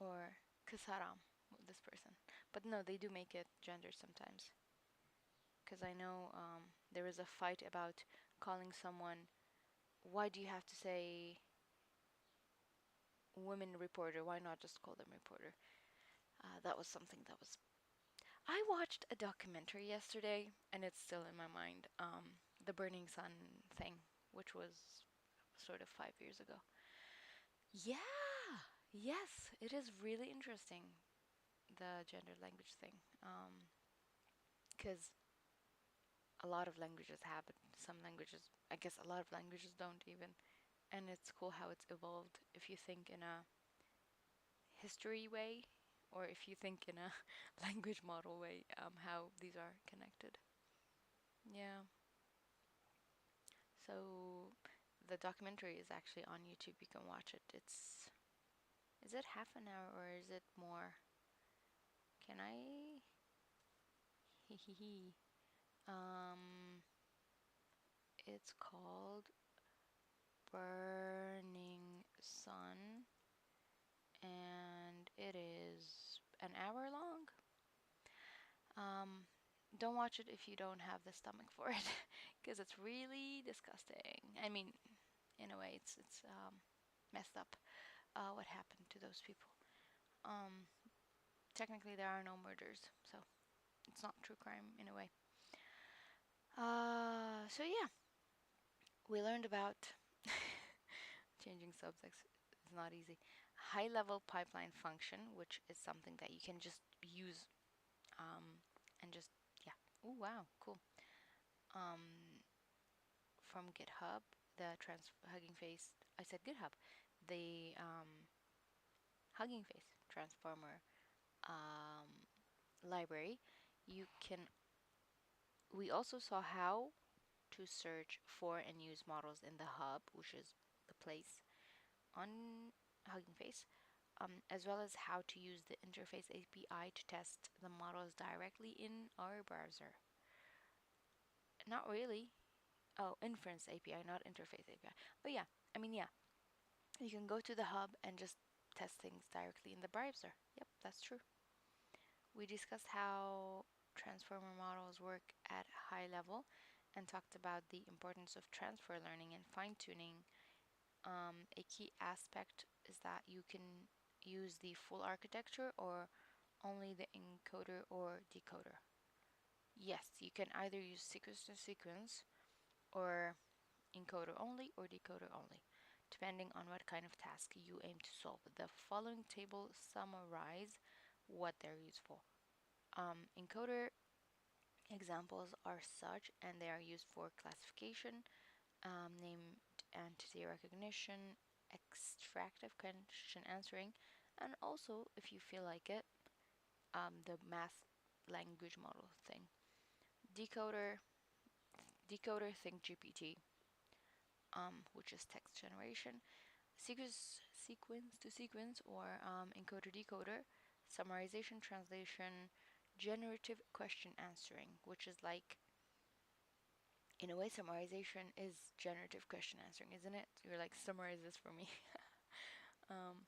or kasaram, this person. But no, they do make it gendered sometimes. Because I know there was a fight about calling someone. Why do you have to say women reporter? Why not just call them reporter? That was something that was. I watched a documentary yesterday, and it's still in my mind. The Burning Sun thing, which was sort of 5 years ago. Yeah, yes, it is really interesting, the gender language thing. Because a lot of languages have it. Some languages, I guess a lot of languages don't even. And it's cool how it's evolved if you think in a history way or if you think in a language model way, how these are connected. Yeah. So the documentary is actually on YouTube. You can watch it. Is it half an hour or is it more? Can I? Hee hee hee. Um, it's called Burning Sun, and it is an hour long. Um, don't watch it if you don't have the stomach for it, because it's really disgusting. I mean, in a way, it's messed up. What happened to those people? Um, Technically, there are no murders, so it's not true crime in a way. So yeah, we learned about changing subjects is not easy. High level pipeline function, which is something that you can just use and just, yeah. Oh, wow, cool. Um, from GitHub, the Hugging Face, I said GitHub, the Hugging Face transformer um, library, you can, we also saw how to search for and use models in the hub, which is the place on Hugging Face, as well as how to use the interface API to test the models directly in our browser. Not really. Oh, inference API, not interface API. But yeah, I mean, yeah, you can go to the hub and just test things directly in the browser. Yep, that's true. We discussed how transformer models work at high level and talked about the importance of transfer learning and fine tuning. A key aspect is that you can use the full architecture or only the encoder or decoder. Yes, you can either use sequence to sequence or encoder only or decoder only, depending on what kind of task you aim to solve. The following table summarize what they're used for. Encoder examples are such, and they are used for classification, named entity recognition, extractive question answering, and also, if you feel like it, the math language model thing. Decoder, think GPT, which is text generation. Sequence to sequence or encoder decoder, summarization, translation, generative question answering, which is like In a way, summarization is generative question answering, isn't it? You're like, summarize this for me. um,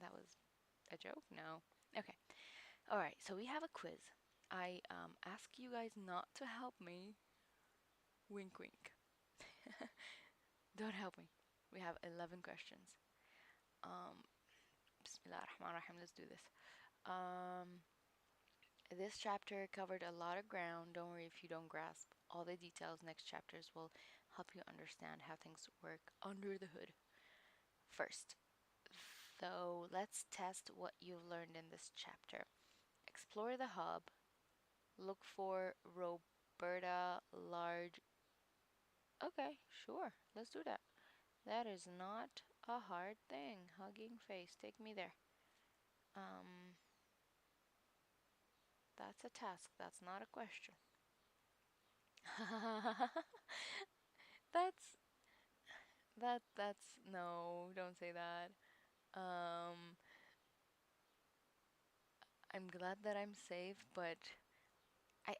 that was a joke? No. Okay. All right. So we have a quiz. I ask you guys not to help me. Wink, wink. Don't help me. We have 11 questions. Um, Bismillah ar-Rahman ar-Rahim. Let's do this. This chapter covered a lot of ground. Don't worry if you don't grasp all the details. Next chapters will help you understand how things work under the hood. First, so let's test what you've learned in this chapter. Explore the hub. Look for Roberta large. Okay, sure. Let's do that. That is not a hard thing. Hugging face. Take me there. Um, that's a task. That's not a question. that's that's no, don't say that. Um, I'm glad that I'm safe, but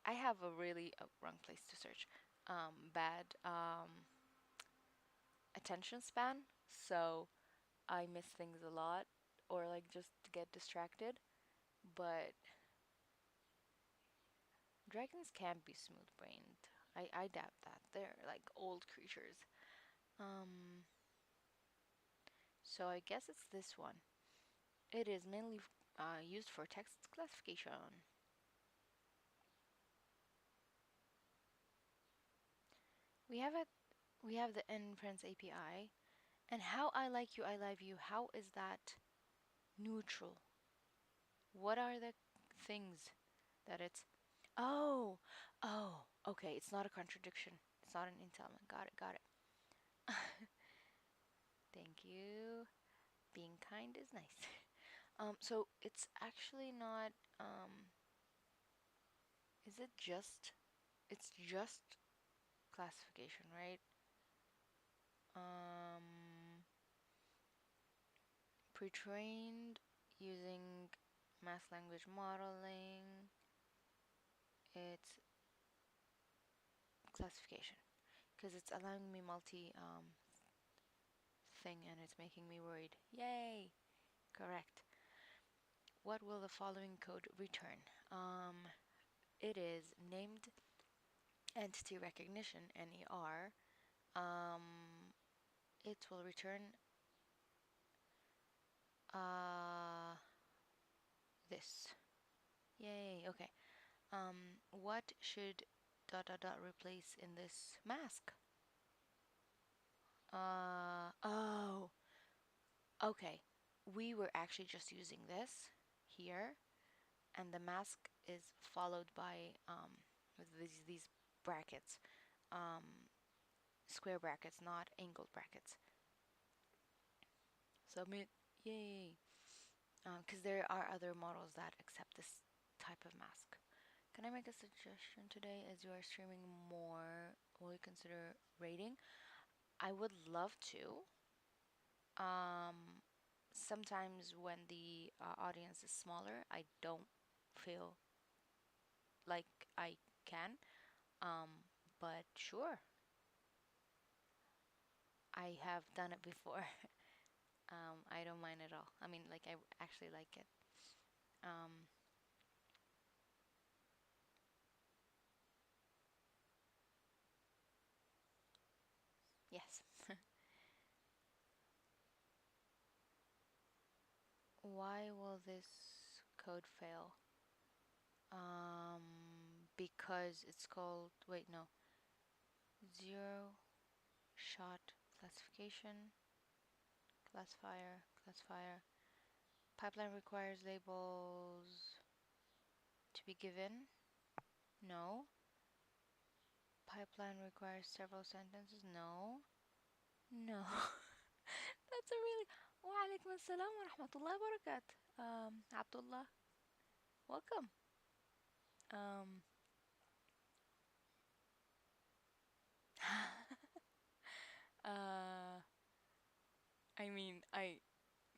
I have a really wrong place to search. Bad attention span, so I miss things a lot or like just get distracted. But dragons can't be smooth-brained. I doubt that. They're like old creatures. Um, so I guess it's this one. It is mainly used for text classification. We have it. We have the inference API, and how I like you, I love you. How is that neutral? What are the things that it's? Oh, oh, okay. It's not a contradiction. It's not an entailment. Got it. Got it. Thank you. Being kind is nice. So it's actually not. Is it just? It's just classification, right? Um, pre-trained using mass language modeling. It's classification because it's allowing me multi thing and it's making me worried. Yay! Correct. What will the following code return? It is named entity recognition NER. It will return uh this. Yay! Okay. What should dot dot dot replace in this mask? Oh, okay. We were actually just using this here, and the mask is followed by with these brackets, um, square brackets, not angled brackets. Submit, yay! Because there are other models that accept this type of mask. Can I make a suggestion today? As you are streaming more, will you consider rating? I would love to. Um, Sometimes when the audience is smaller, I don't feel like I can. But sure, I have done it before. I don't mind at all. I mean, like I actually like it. Um, yes. Why will this code fail? Because it's called, wait, no, zero shot classification, classifier. Pipeline requires labels to be given. No. Pipeline requires several sentences. No. No. That's a really. Wa alaikum assalam wa rahmatullahi wa barakatuh. Abdullah, welcome. Um, uh, I mean, I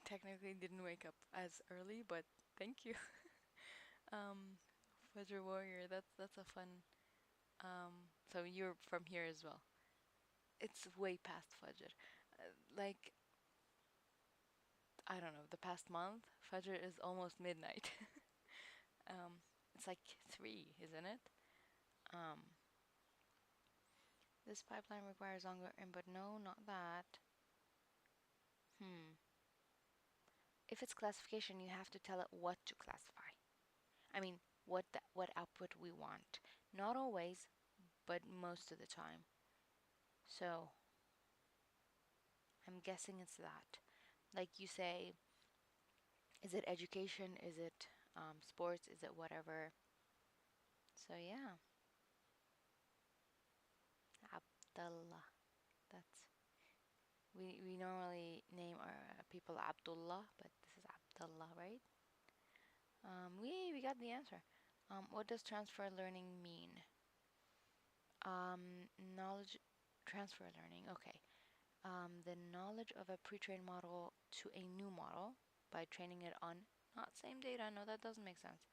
technically didn't wake up as early, but thank you. um, Fajr Warrior, that's a fun So you're from here as well. It's way past Fajr. Like, I don't know, the past month, Fajr is almost midnight. It's like 3, isn't it? Um, this pipeline requires longer input. No, not that. Hmm. If it's classification, you have to tell it what to classify. I mean, what output we want. Not always, but most of the time. So I'm guessing it's that. Like you say, is it education? Is it sports? Is it whatever? So yeah, Abdullah. That's we normally name our people Abdullah, but this is Abdullah, right? We got the answer. What does transfer learning mean? Knowledge transfer learning. Okay. The knowledge of a pre-trained model to a new model by training it on not same data. No, that doesn't make sense.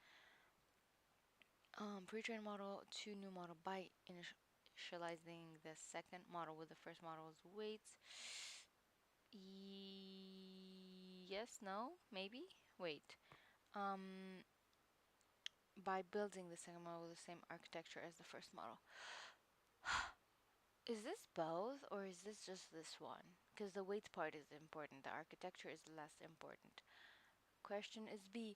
Pre-trained model to new model by initializing the second model with the first model's weights. Yes, no, maybe. Wait. Um, by building the second model with the same architecture as the first model. Is this both or is this just this one? Because the weight part is important, the architecture is less important. Question is B.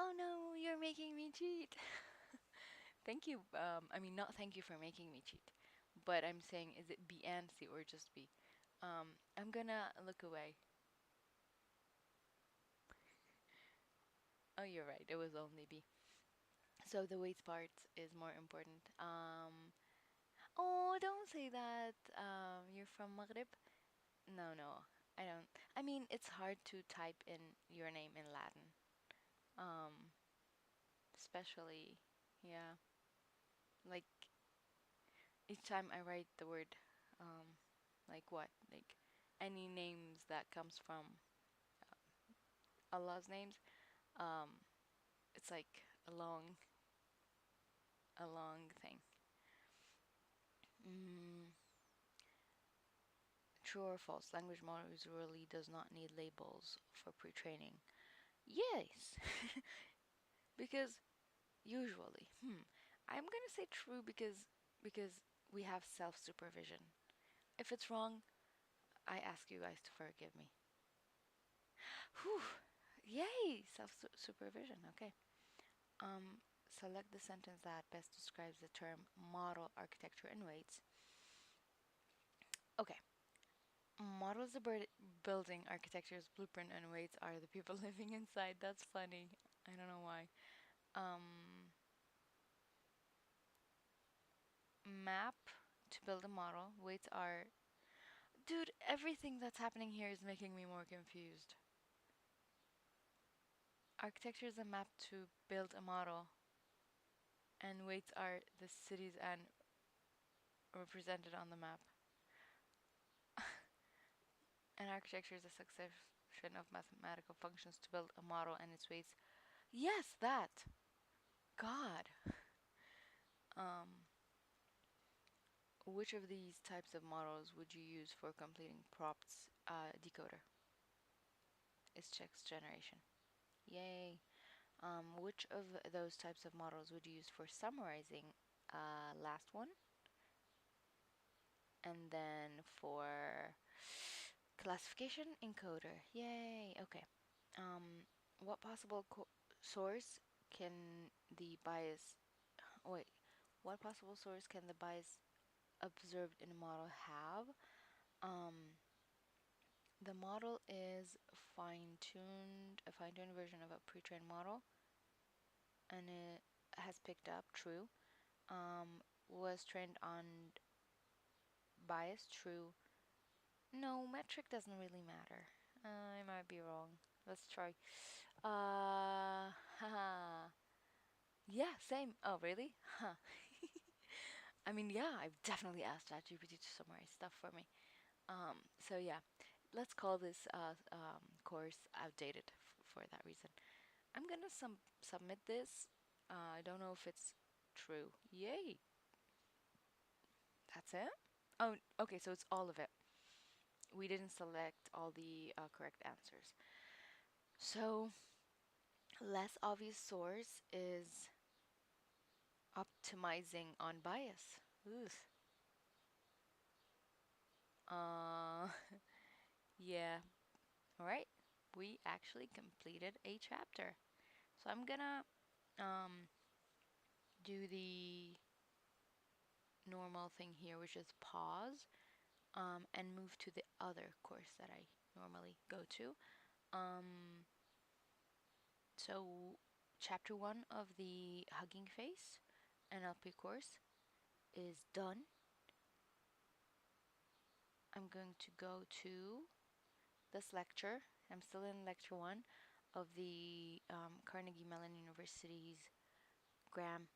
Oh no, you're making me cheat. Thank you. I mean, not thank you for making me cheat, but I'm saying, is it B and C or just B? I'm gonna look away. Oh, you're right. It was only B. So the weight part is more important. Oh, don't say that. You're from Maghrib? No, no, I don't. I mean, it's hard to type in your name in Latin. Um, especially, yeah. Like each time I write the word, like what? Like any names that comes from Allah's names, um, it's like a long thing. Mm, true or false? Language models really does not need labels for pre-training. Yes, because usually, I'm gonna say true because we have self-supervision. If it's wrong, I ask you guys to forgive me. Whew. Yay! Self-supervision. Okay. Select the sentence that best describes the term model architecture and weights. Okay. Models the building architecture's blueprint and weights are the people living inside. That's funny. I don't know why. Um, map to build a model. Weights are. Dude, everything that's happening here is making me more confused. Architecture is a map to build a model, and weights are the cities and represented on the map. And architecture is a succession of mathematical functions to build a model and its weights. Yes, that. God. Um, which of these types of models would you use for completing prompts decoder? Is text generation. Yay. Which of those types of models would you use for summarizing? Last one. And then for classification encoder. Yay. Okay. Um, what possible source can the bias wait, what possible source can the bias observed in a model have? Um, the model is a fine-tuned version of a pre-trained model, and it has picked up true. Was trained on bias true. No, metric doesn't really matter. I might be wrong. Let's try. Haha. Yeah, same. Oh, really? Huh. I mean, yeah, I've definitely asked ChatGPT to summarize stuff for me. So yeah, let's call this course outdated for that reason. I'm gonna submit this. I don't know if it's true. Yay! That's it? Oh, okay, so it's all of it. We didn't select all the correct answers. So, less obvious source is optimizing on bias. Ugh. Uh, yeah. All right. We actually completed a chapter. So I'm gonna um do the normal thing here, which is pause and move to the other course that I normally go to. Um, so chapter 1 of the Hugging Face NLP course is done. I'm going to go to this lecture. I'm still in lecture 1 of the Carnegie Mellon University's Graham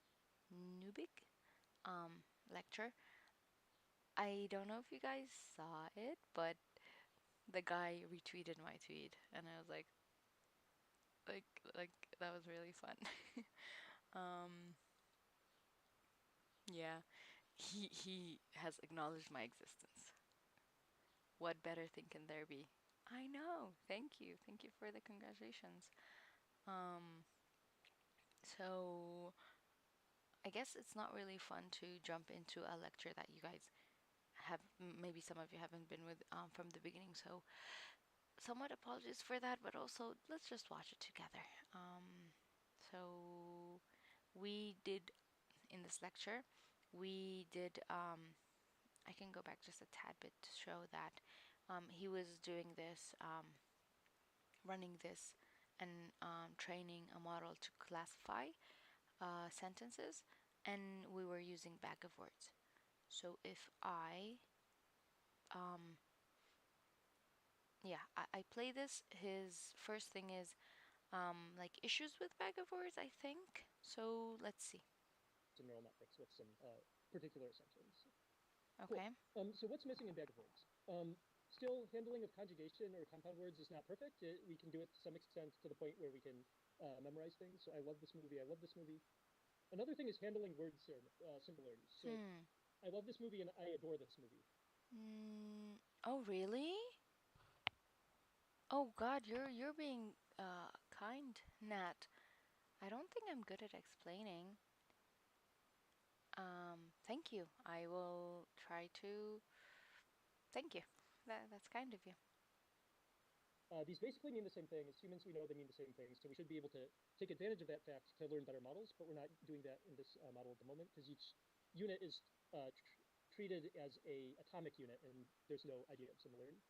Newbig lecture. I don't know if you guys saw it, but the guy retweeted my tweet, and I was like, like that was really fun. um, yeah, he has acknowledged my existence. What better thing can there be? I know. Thank you for the congratulations. Um, so I guess it's not really fun to jump into a lecture that you guys have maybe some of you haven't been with from the beginning. So somewhat apologies for that, but also let's just watch it together. So we did in this lecture, we did. I can go back just a tad bit to show that he was doing this, running this, and training a model to classify sentences, and we were using bag of words. So if um, I play this, his first thing is like issues with bag of words, I think. So let's see. Some neural networks with some particular assumptions. Okay. Cool. So what's missing in bag of words? Still, handling of conjugation or compound words is not perfect. We can do it to some extent to the point where we can memorize things. So I love this movie. I love this movie. Another thing is handling word similarities. So I love this movie and I adore this movie. Oh really? Oh God, you're being kind, Nat. I don't think I'm good at explaining. Thank you. I will try to. Thank you. That's kind of you. These basically mean the same thing. As humans, we know they mean the same thing. So we should be able to take advantage of that fact to learn better models, but we're not doing that in this model at the moment because each unit is treated as a atomic unit and there's no idea of similarity.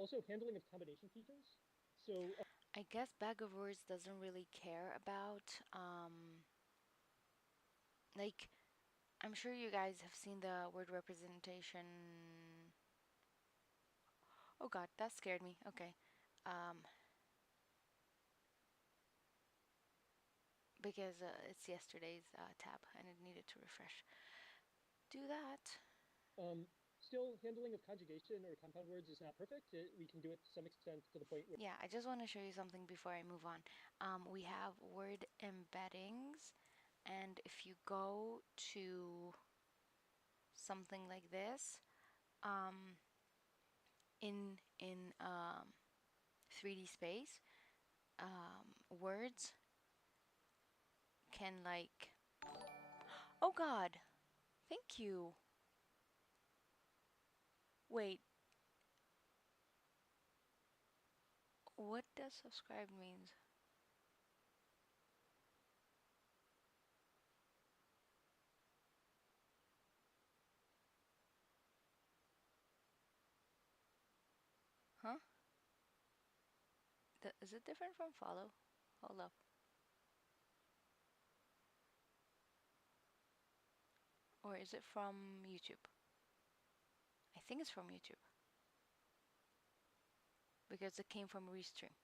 Also, handling of combination features. So I guess Bag of Words doesn't really care about like I'm sure you guys have seen the word representation. Oh God, that scared me. Okay. Um, because it's yesterday's tab and it needed to refresh. Do that. still, handling of conjugation or compound words is not perfect. We can do it to some extent to the point where. Yeah, I just want to show you something before I move on. We have word embeddings, and if you go to something like this, in 3D space, words can like. Oh God, thank you. Wait, what does subscribe means? Huh? Is it different from follow? Hold up. Or is it from YouTube? I think it's from YouTube because it came from Restream.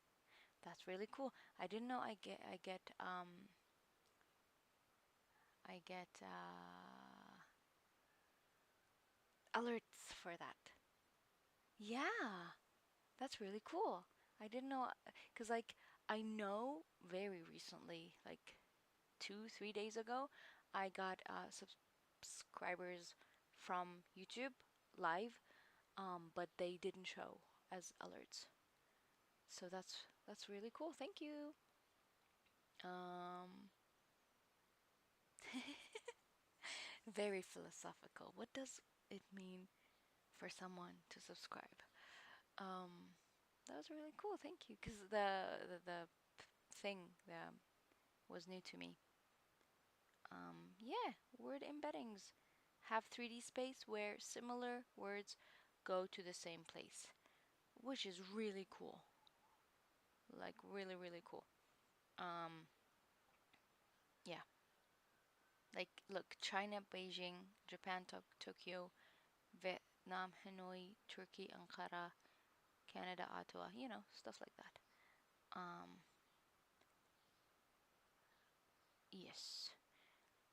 That's really cool. I didn't know I get alerts for that. Yeah, that's really cool. I didn't know because like I know very recently, like 2, 3 days ago, I got subscribers from YouTube live, but they didn't show as alerts. So that's really cool. Thank you. Um, very philosophical. What does it mean for someone to subscribe? That was really cool. Thank you, because the thing was new to me. Yeah, word embeddings have 3D space where similar words go to the same place, which is really cool. Like really, really cool. Um, yeah. Like, look, China, Beijing, Japan, Tokyo, Vietnam, Hanoi, Turkey, Ankara, Canada, Ottawa, stuff like that. Yes.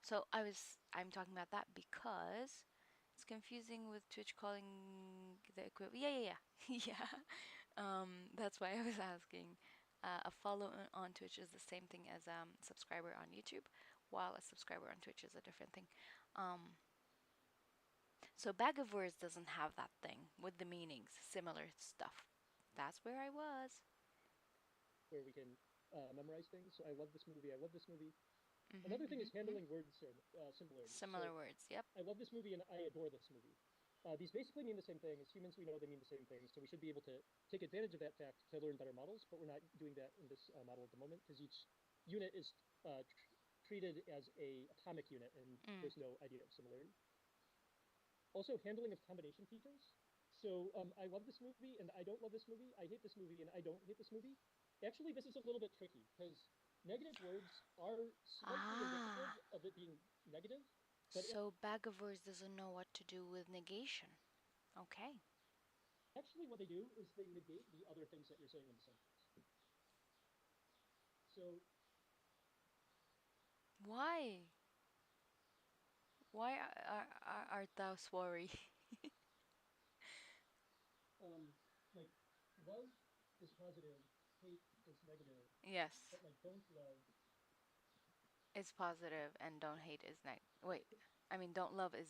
So I'm talking about that because it's confusing with Twitch calling the equivalent. Yeah, yeah. That's why I was asking. A follow on Twitch is the same thing as subscriber on YouTube, while a subscriber on Twitch is a different thing. So Bag of Words doesn't have that thing with the meanings, similar stuff. That's where I was. Where we can memorize things. So I love this movie. I love this movie. Mm-hmm, Another thing is mm-hmm. handling word similarities. Similar So words, yep. I love this movie and I adore this movie. These basically mean the same thing. As humans, we know they mean the same thing. So we should be able to take advantage of that fact to learn better models, but we're not doing that in this model at the moment because each unit is treated as a atomic unit and there's no idea of similarity. Also, handling of combination features. So I love this movie and I don't love this movie. I hate this movie and I don't hate this movie. Actually, this is a little bit tricky because negative words are slightly indicative of it being negative. But So Bag of Words doesn't know what to do with negation. Okay. actually, what they do is they negate the other things that you're saying in the sentence. So Why? Why art thou sorry? like love is positive, hate is negative, Yes. but like don't love. It's positive and don't hate is wait. I mean, don't love is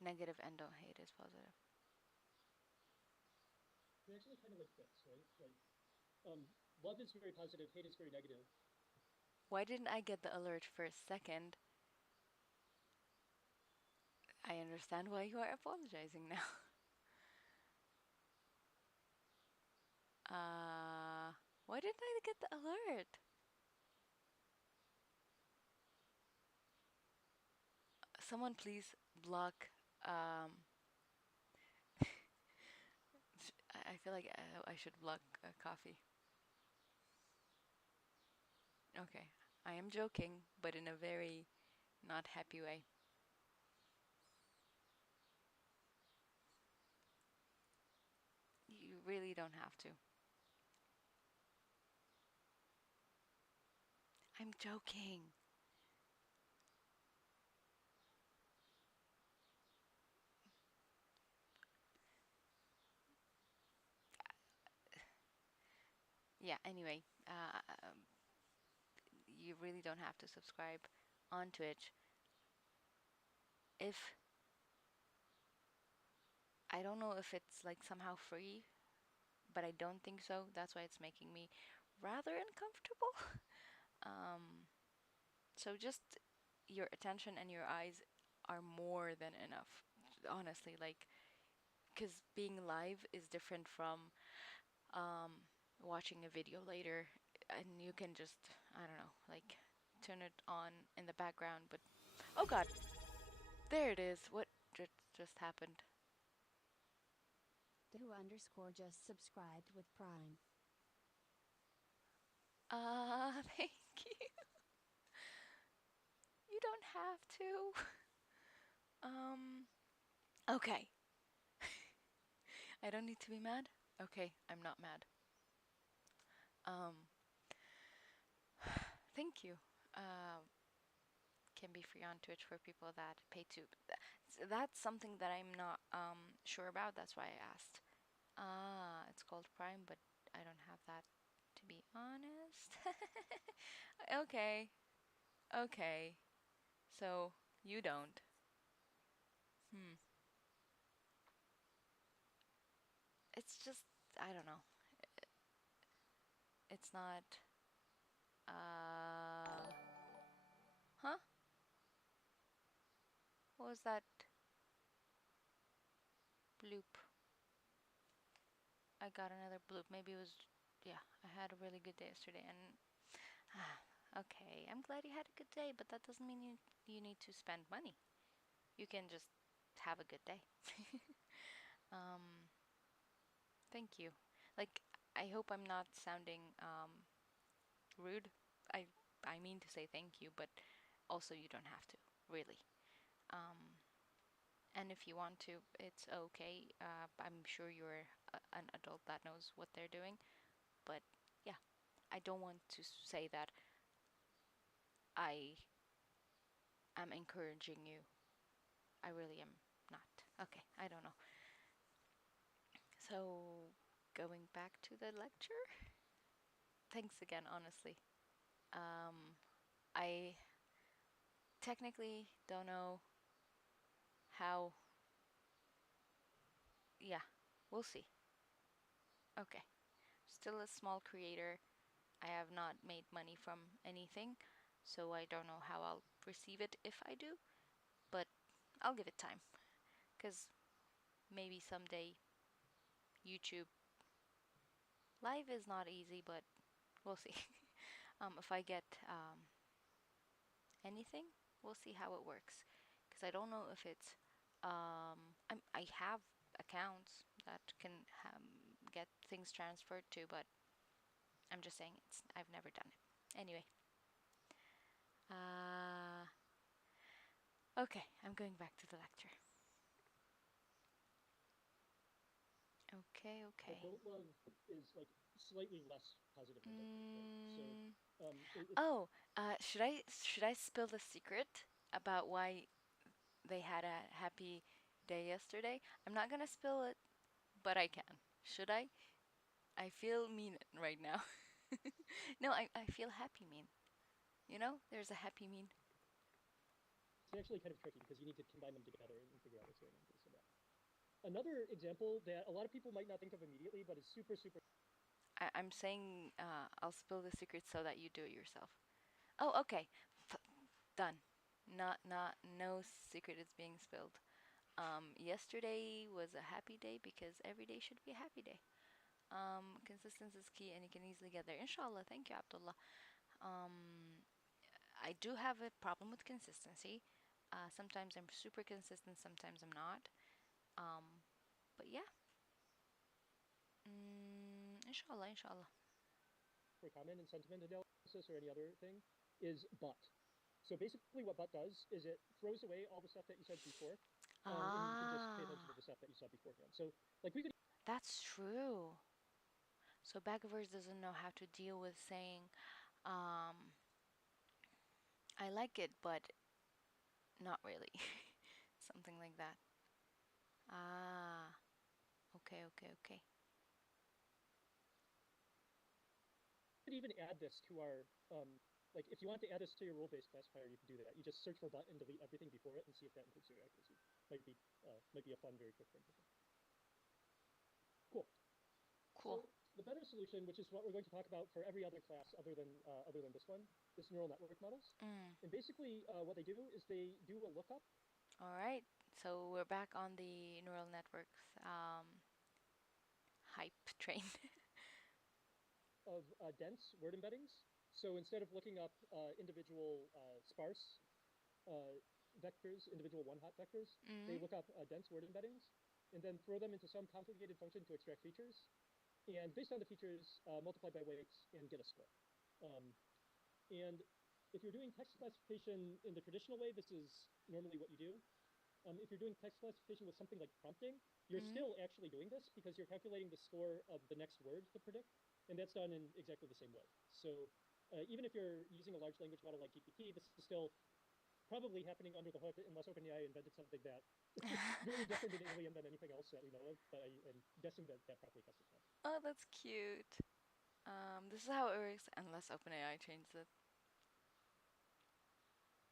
negative and don't hate is positive. They actually kind of like fits, right? Like love is very positive, hate is very negative. Why didn't I get the alert for a second? I understand why you are apologizing now. Why didn't I get the alert? Someone please block. I feel like I should block coffee. Okay, I am joking, but in a very not happy way. You really don't have to. I'm joking. Yeah, anyway, you really don't have to subscribe on Twitch. If I don't know if it's like somehow free, but I don't think so. That's why it's making me rather uncomfortable. um, so just your attention and your eyes are more than enough. Honestly, like, because being live is different from um, watching a video later, and you can just, I don't know, like turn it on in the background. But oh god, there it is. What just happened? Who underscore just subscribed with Prime. Thank you. You don't have to. Okay. I don't need to be mad. Okay, I'm not mad. Um, thank you. Can be free on Twitch for people that pay to. That's something that I'm not sure about. That's why I asked. It's called Prime, but I don't have that, to be honest. Okay, okay. So you don't. It's just, I don't know. It's not, huh? What was that bloop? I got another bloop. Maybe it was, yeah, I had a really good day yesterday, and okay, I'm glad you had a good day, but that doesn't mean you need to spend money. You can just have a good day. Thank you. Like, I hope I'm not sounding rude. I I mean to say thank you, but also you don't have to, really. And if you want to, it's okay. I'm sure you're an adult that knows what they're doing, but yeah, I don't want to say that I am encouraging you. I really am not. Okay, I don't know. So, going back to the lecture, thanks again, honestly. I technically don't know how. Yeah, we'll see. Okay, still a small creator. I have not made money from anything, so I don't know how I'll receive it if I do, but I'll give it time. Because maybe someday YouTube live is not easy, but we'll see. If I get anything, we'll see how it works. Because I don't know if it's. I have accounts that can get things transferred to, but I'm just saying I've never done it. Anyway. Okay, I'm going back to the lecture. Okay. Adult love is like slightly less positive than adulthood, right? Oh, should I spill the secret about why they had a happy day yesterday? I'm not gonna spill it, but I can. Should I? I feel mean right now. No, I feel happy mean. You know, there's a happy mean. It's actually kind of tricky because you need to combine them together and figure out what's going on based on that. Another example that a lot of people might not think of immediately, but is super, super. I'm saying I'll spill the secret so that you do it yourself. Oh, okay. Done. No secret is being spilled. Yesterday was a happy day because every day should be a happy day. Consistency is key, and you can easily get there. Inshallah. Thank you, Abdullah. I do have a problem with consistency. Sometimes I'm super consistent, sometimes I'm not. But yeah. Inshallah. For comment and sentiment analysis or any other thing is but. So basically, what but does is it throws away all the stuff that you said before, and you can just pay attention to the stuff that you saw beforehand. So, like, we could. That's true. So Bagverse doesn't know how to deal with saying, I like it, but not really. Something like that. Ah, okay. Could even add this to our like if you want to add this to your rule-based classifier, you can do that. You just search for but and delete everything before it and see if that improves your accuracy. Might be a fun, very quick thing to do. Cool. Cool. So the better solution, which is what we're going to talk about for every other class other than this one, is neural network models. And basically, what they do is they do a lookup. All right. So we're back on the neural networks hype train. Of dense word embeddings. So instead of looking up individual sparse vectors, individual one-hot vectors, they look up dense word embeddings and then throw them into some complicated function to extract features. And based on the features, multiply by weights and get a score. And if you're doing text classification in the traditional way, this is normally what you do. If you're doing text classification with something like prompting, you're still actually doing this because you're calculating the score of the next word to predict, and that's done in exactly the same way. So even if you're using a large language model like GPT, this is still probably happening under the hood unless OpenAI invented something that very different and alien than anything else that we know of, but I'm guessing that that probably has to count. Oh, that's cute. This is how it works unless OpenAI changes it.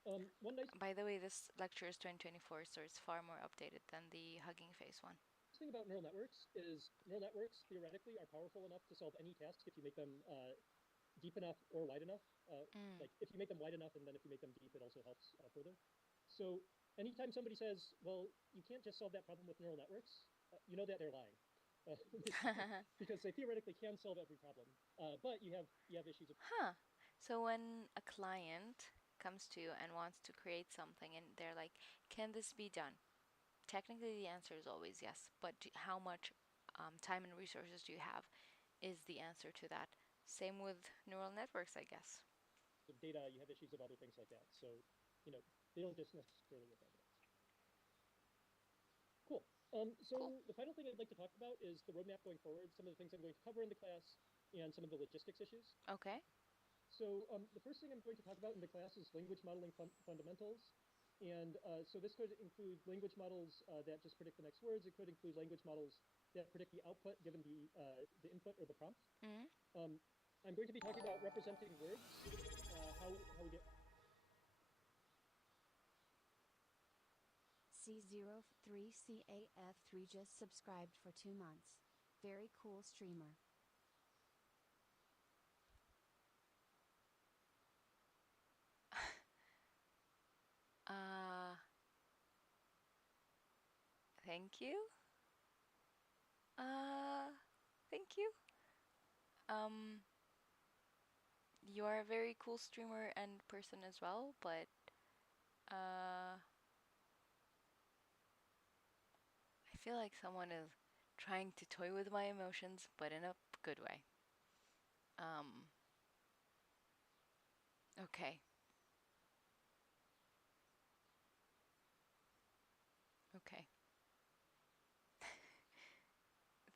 One nice By the way, this lecture is 2024, so it's far more updated than the Hugging Face one. thing about neural networks is neural networks theoretically are powerful enough to solve any task if you make them deep enough or wide enough. Like if you make them wide enough, and then if you make them deep, it also helps further. So anytime somebody says, "Well, you can't just solve that problem with neural networks," you know that they're lying, because they theoretically can solve every problem, but you have issues of. Huh. So when a client comes to you and wants to create something and they're like, can this be done? Technically, the answer is always yes, but how much time and resources do you have is the answer to that. Same with neural networks, I guess. Of data, you have issues of other things like that. So, they don't just necessarily work out. Cool. So Cool. the final thing I'd like to talk about is the roadmap going forward, some of the things I'm going to cover in the class, and some of the logistics issues. Okay. So the first thing I'm going to talk about in the class is language modeling fundamentals. And so this could include language models that just predict the next words. It could include language models that predict the output given the input or the prompt. Mm-hmm. I'm going to be talking about representing words, how we get. C03CAF3 just subscribed for 2 months. Very cool streamer. Thank you. Thank you. You are a very cool streamer and person as well, but I feel like someone is trying to toy with my emotions, but in a good way. Okay. Okay.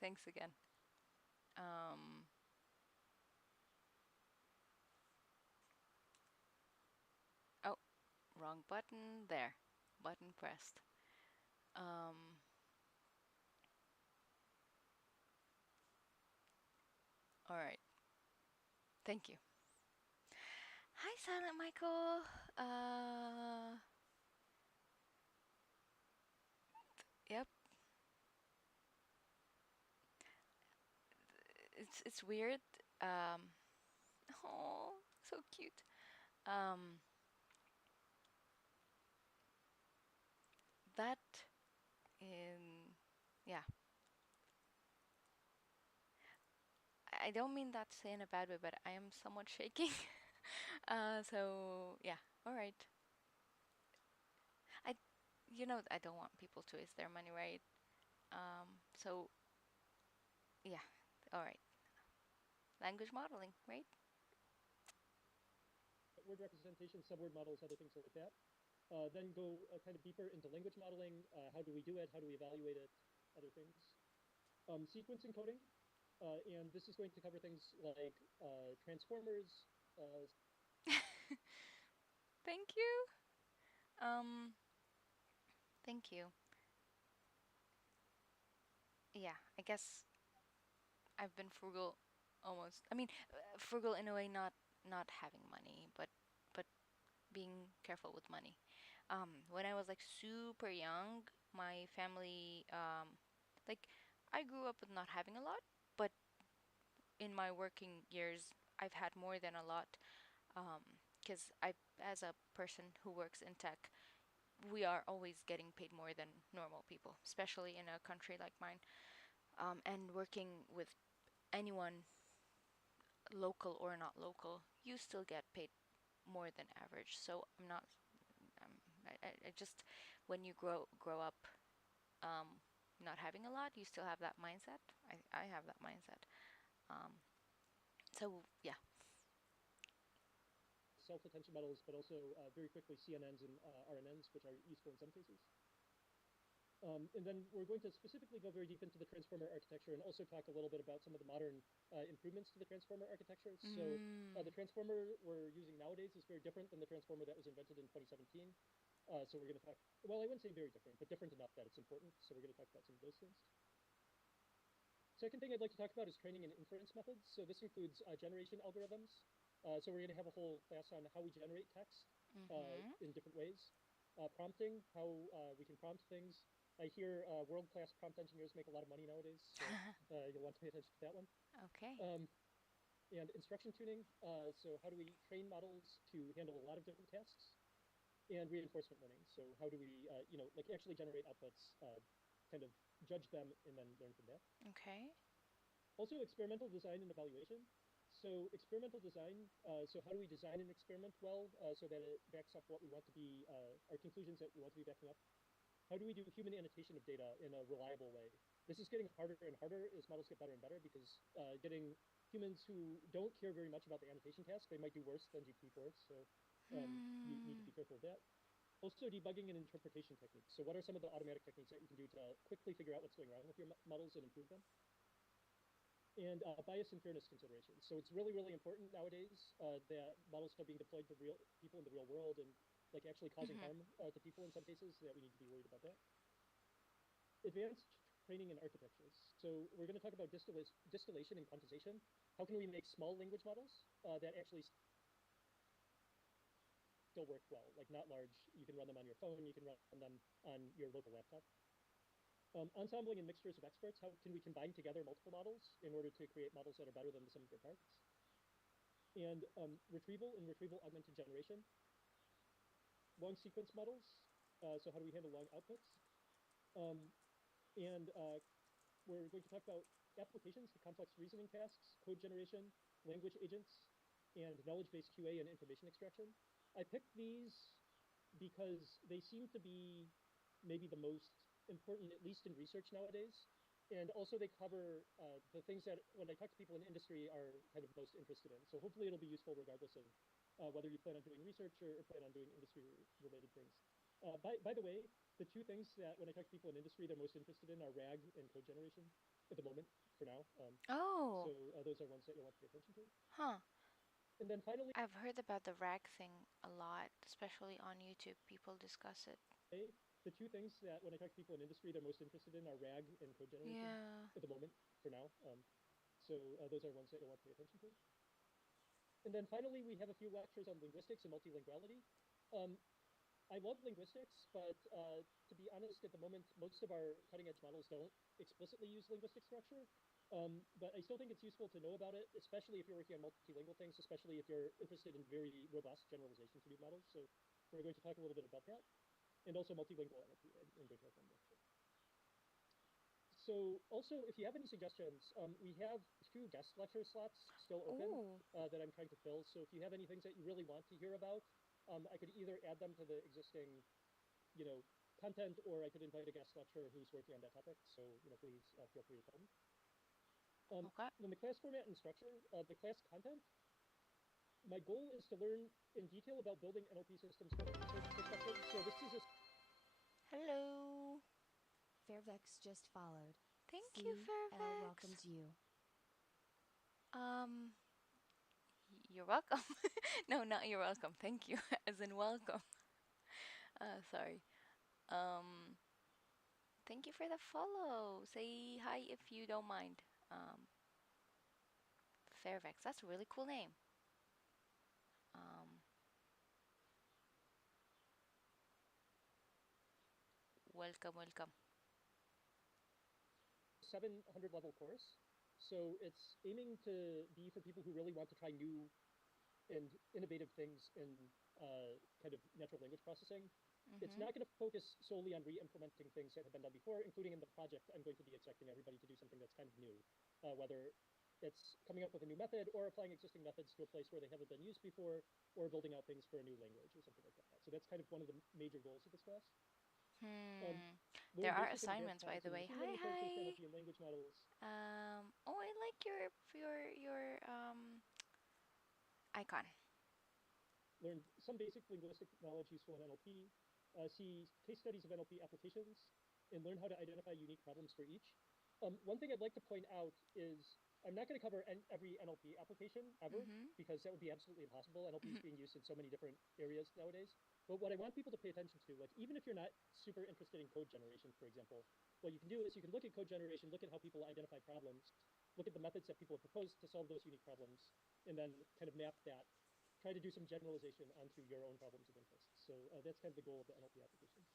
Thanks again. Oh, wrong button. There. Button pressed. All right. Thank you. Hi, Silent Michael. Yep. It's weird. Oh, so cute. That in yeah. I don't mean that to say in a bad way, but I am somewhat shaking. So yeah. All right. I, I don't want people to waste their money, right? So yeah. All right. Language modeling, right? Word representation, subword models, other things like that. Then go kind of deeper into language modeling. How do we do it? How do we evaluate it? Other things. Sequence encoding. And this is going to cover things like transformers. Thank you. Thank you. Yeah, I guess I've been frugal almost. I mean, frugal in a way, not having money, but being careful with money. When I was like super young, my family, like, I grew up with not having a lot, but in my working years, I've had more than a lot. Because as a person who works in tech, we are always getting paid more than normal people, especially in a country like mine. And working with anyone, local or not local, you still get paid more than average. So I'm not. Um, I just when you grow up, um, not having a lot, you still have that mindset. I have that mindset. Um, so yeah. Self-attention models, but also very quickly CNNs and RNNs, which are useful in some cases. And then we're going to specifically go very deep into the transformer architecture and also talk a little bit about some of the modern improvements to the transformer architecture. So the transformer we're using nowadays is very different than the transformer that was invented in 2017. So we're going to talk, well, I wouldn't say very different, but different enough that it's important. So we're going to talk about some of those things. Second thing I'd like to talk about is training and inference methods. So this includes generation algorithms. So we're going to have a whole class on how we generate text. in different ways. Prompting, how we can prompt things. I hear world-class prompt engineers make a lot of money nowadays, so you'll want to pay attention to that one. Okay. And instruction tuning. So how do we train models to handle a lot of different tasks? And reinforcement learning. So how do we, like actually generate outputs, kind of judge them, and then learn from that. Okay. Also, experimental design and evaluation. So experimental design. So how do we design an experiment well, so that it backs up what we want to be, our conclusions that we want to be backing up? How do we do human annotation of data in a reliable way? This is getting harder and harder as models get better and better, because getting humans who don't care very much about the annotation task, they might do worse than GPT-4. So you need to be careful of that. Also, debugging and interpretation techniques. So what are some of the automatic techniques that you can do to quickly figure out what's going wrong with your models and improve them? And bias and fairness considerations. So it's really, really important nowadays that models are being deployed to real people in the real world, and like actually causing harm to people in some cases, that we need to be worried about that. Advanced training and architectures. So we're going to talk about distillation and quantization. How can we make small language models that actually still work well, like not large? You can run them on your phone, you can run them on your local laptop. Ensembling and mixtures of experts. How can we combine together multiple models in order to create models that are better than the sum of their parts? And retrieval and retrieval augmented generation. Long sequence models. So how do we handle long outputs? And we're going to talk about applications to complex reasoning tasks, code generation, language agents, and knowledge-based QA and information extraction. I picked these because they seem to be maybe the most important, at least in research nowadays. And also they cover the things that, when I talk to people in industry, are kind of most interested in. So hopefully it'll be useful regardless of whether you plan on doing research or plan on doing industry-related things. By the way, the two things that when I talk to people in industry, they're most interested in are RAG and code generation at the moment, for now. Oh. So those are ones that you'll want to pay attention to. Huh. And then finally, I've heard about the rag thing a lot, especially on YouTube. People discuss it. the two things that when I talk to people in industry, they're most interested in are RAG and code generation at the moment, for now. So those are ones that you'll want to pay attention to. And then finally, we have a few lectures on linguistics and multilinguality. I love linguistics, but to be honest, at the moment, most of our cutting-edge models don't explicitly use linguistic structure. But I still think it's useful to know about it, especially if you're working on multilingual things, especially if you're interested in very robust generalization to new models. So we're going to talk a little bit about that. And also multilingual NLP. I'm going to have one lecture. So also, if you have any suggestions, we have 2 guest lecture slots still open that I'm trying to fill. So if you have any things that you really want to hear about, I could either add them to the existing, content, or I could invite a guest lecturer who's working on that topic. So, please feel free to tell me. Okay. Then the class format and structure, the class content. My goal is to learn in detail about building NLP systems from a research perspective. So this is a... Hello. Fairvex just followed. Thank you, CL Fairvex. welcomes you. You're welcome. No, not you're welcome. Thank you, as in welcome. Sorry. Thank you for the follow. Say hi if you don't mind. Fairvex. That's a really cool name. Welcome. 700 level course. So it's aiming to be for people who really want to try new and innovative things in kind of natural language processing. It's not going to focus solely on re-implementing things that have been done before, including in the project. I'm going to be expecting everybody to do something that's kind of new, whether it's coming up with a new method or applying existing methods to a place where they haven't been used before, or building out things for a new language or something like that. So that's kind of one of the major goals of this class. There are assignments, by the way. Hi. And language models. Oh, I like your icon. Learn some basic linguistic knowledge useful in NLP. See case studies of NLP applications, and learn how to identify unique problems for each. One thing I'd like to point out is I'm not going to cover every NLP application ever, because that would be absolutely impossible. NLP is being used in so many different areas nowadays. But what I want people to pay attention to, like even if you're not super interested in code generation, for example, what you can do is you can look at code generation, look at how people identify problems, look at the methods that people have proposed to solve those unique problems, and then kind of map that try to do some generalization onto your own problems of interest. So that's kind of the goal of the NLP application.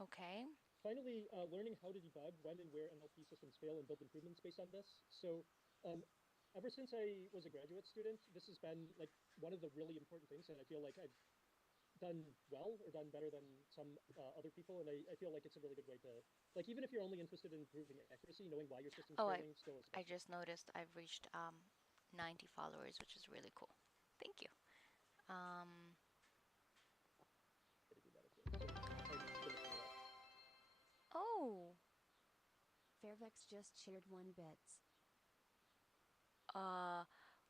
Okay. Finally, learning how to debug when and where NLP systems fail and build improvements based on this. So ever since I was a graduate student, this has been like one of the really important things, and I feel like I've done well or done better than some other people, and I feel like it's a really good way to, like, even if you're only interested in improving accuracy, knowing why your system's Oh, failing still is I best. just noticed I've reached 90 followers, which is really cool. Thank you. To do that as well. So I'm finishing it up. Oh, Fairvex just shared 1 bits.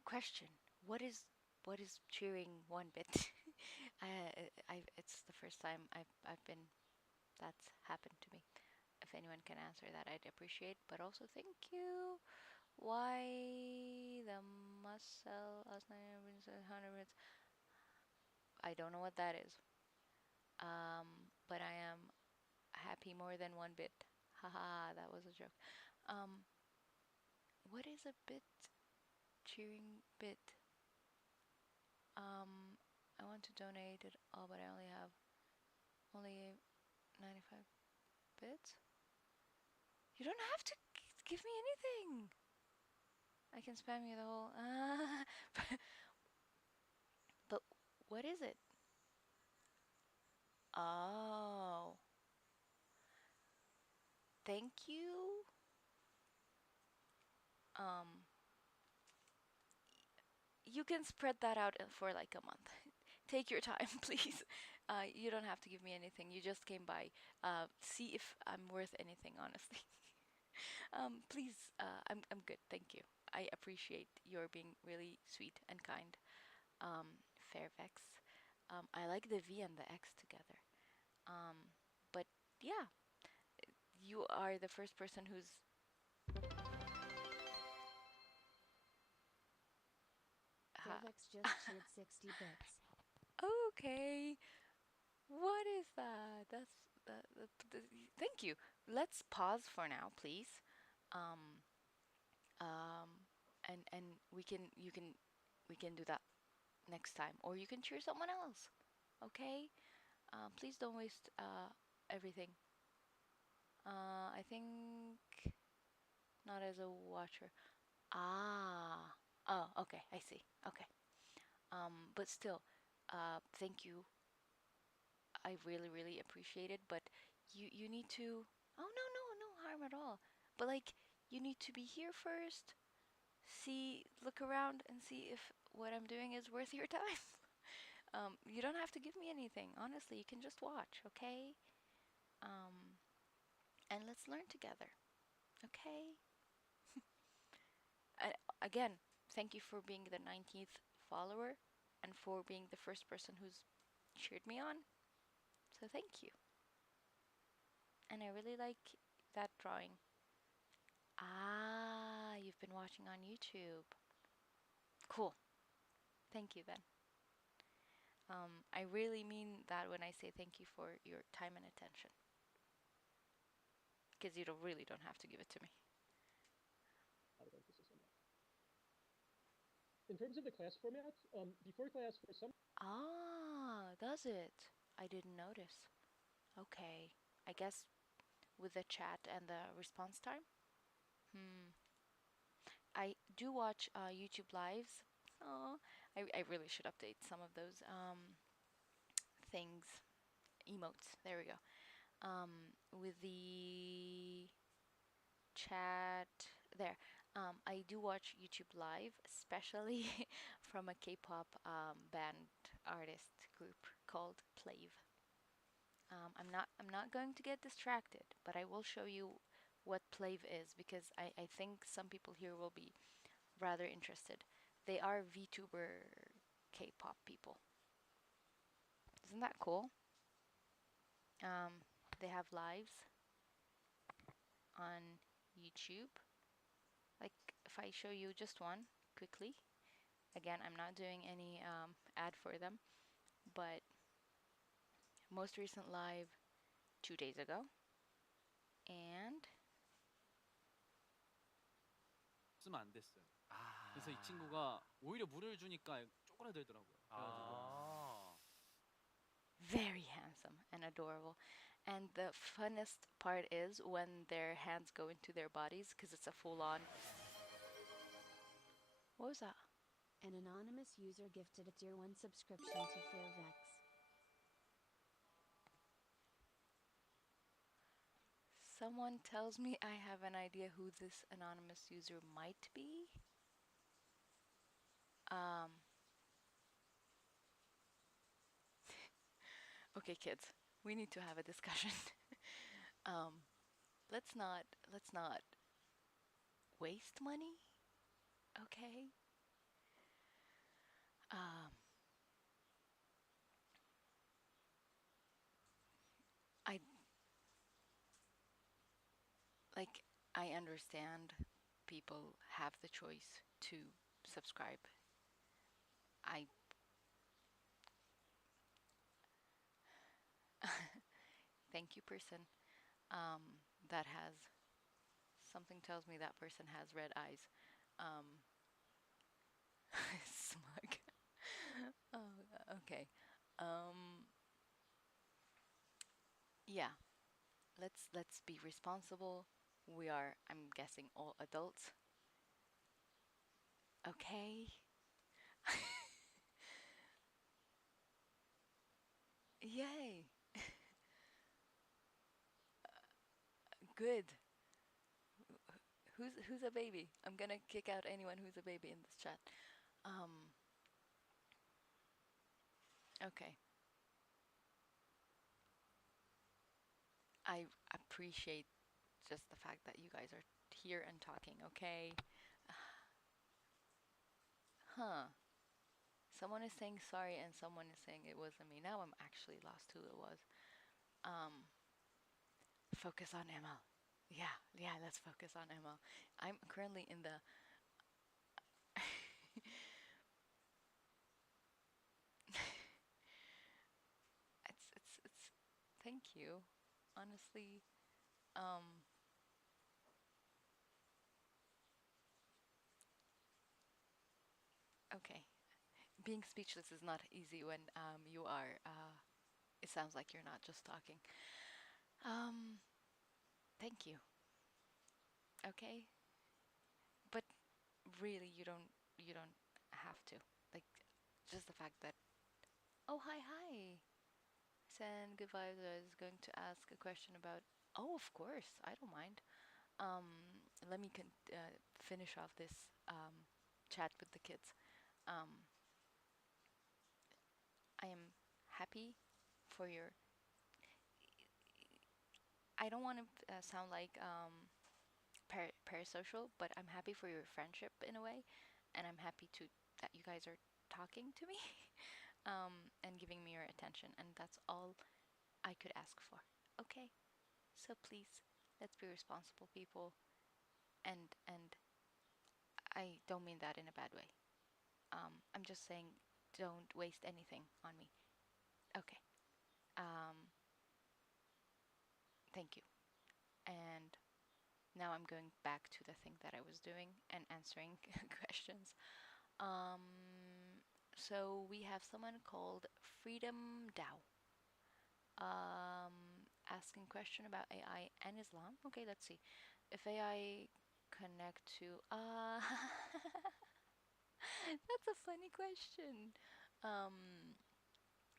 question. What is cheering 1 bit? It's the first time I've been that's happened to me. If anyone can answer that, I'd appreciate. But also, thank you. Why the must sell us 900 minutes? I don't know what that is. But I am happy more than 1 bit. Haha, that was a joke. What is a bit? Cheering bit. I want to donate it all, but I only have 95 bits. You don't have to give me anything. I can spam you the whole. But what is it? Oh, thank you. You can spread that out for like a month. Take your time, please. You don't have to give me anything. You just came by. See if I'm worth anything, honestly. Please, I'm good. Thank you. I appreciate your being really sweet and kind. Fairvex. I like the V and the X together. But yeah, you are the first person who's. Fairvex just shared 60 bits. Okay. What is that? Thank you. Let's pause for now, please. Um, and we can do that next time, or you can cheer someone else. Okay. Please don't waste everything. I think not as a watcher. Ah. Oh, okay. I see. Okay. But still, thank you. I really, really appreciate it. But you need to. Oh no, no, no harm at all. But like, you need to be here first. Look around and see if what I'm doing is worth your time. You don't have to give me anything. Honestly, you can just watch, okay? And let's learn together, okay? Again, thank you for being the 19th follower and for being the first person who's cheered me on. So thank you. And I really like that drawing. Ah, you've been watching on YouTube. Cool. Thank you then. I really mean that when I say thank you for your time and attention. Because you really don't have to give it to me. A lot of emphasis on that. In terms of the class format, before class, for some. Ah, does it? I didn't notice. Okay. I guess with the chat and the response time? I do watch YouTube lives. Oh, I really should update some of those things. Emotes. There we go. With the chat there. I do watch YouTube live, especially from a K-pop band artist group called Plave. I'm not going to get distracted, but I will show you what Plave is because I think some people here will be rather interested. They are VTuber K-pop people. Isn't that cool? They have lives on YouTube. Like if I show you just one quickly, again, I'm not doing any ad for them, but most recent live 2 days ago, and 쓰면 안 됐어요. 그래서 이 친구가 오히려 물을 주니까 꺼내들더라고요. 그래가지고 아. Very handsome and adorable. And the funnest part is when their hands go into their bodies because it's a full on. What was that? An anonymous user gifted a tier 1 subscription to Fairvex. Someone tells me I have an idea who this anonymous user might be. Okay, kids, we need to have a discussion. Let's not waste money, okay? I like I understand people have the choice to subscribe. I thank you, person. That has something tells me that person has red eyes. Smug. Oh, okay. Yeah. Let's be responsible. We are, I'm guessing, all adults. Okay. Yay. Good. Who's a baby? I'm gonna kick out anyone who's a baby in this chat. Okay. I appreciate just the fact that you guys are here and talking, okay? Huh. Someone is saying sorry and someone is saying it wasn't me. Now I'm actually lost who it was. Focus on ML. Yeah, let's focus on ML. I'm currently in the it's thank you. Honestly, okay. Being speechless is not easy when you are it sounds like you're not just talking. Thank you. Okay? But really you don't have to. Like just the fact that oh hi. Send good vibes. I was going to ask a question about oh of course, I don't mind. Let me finish off this chat with the kids. I am happy for your. I don't want to sound like parasocial, but I'm happy for your friendship in a way, and I'm happy to that you guys are talking to me, and giving me your attention, and that's all I could ask for. Okay, so please let's be responsible people, and I don't mean that in a bad way. I'm just saying don't waste anything on me. Okay. Thank you. And now I'm going back to the thing that I was doing and answering questions. So we have someone called Freedom Dao, asking question about AI and Islam. Okay, let's see. If AI connect to that's a funny question.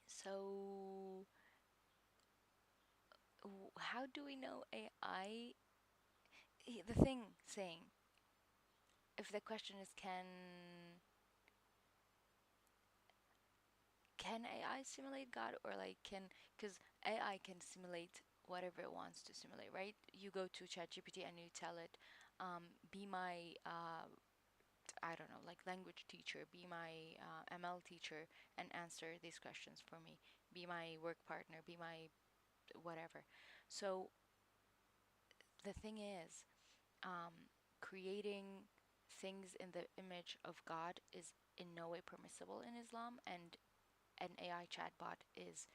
So how do we know AI? The thing saying, if the question is can AI simulate God, or like can, because AI can simulate whatever it wants to simulate, right? You go to ChatGPT and you tell it, be my I don't know, like language teacher, be my ML teacher, and answer these questions for me. Be my work partner, be my whatever. So the thing is, creating things in the image of God is in no way permissible in Islam, and an AI chatbot is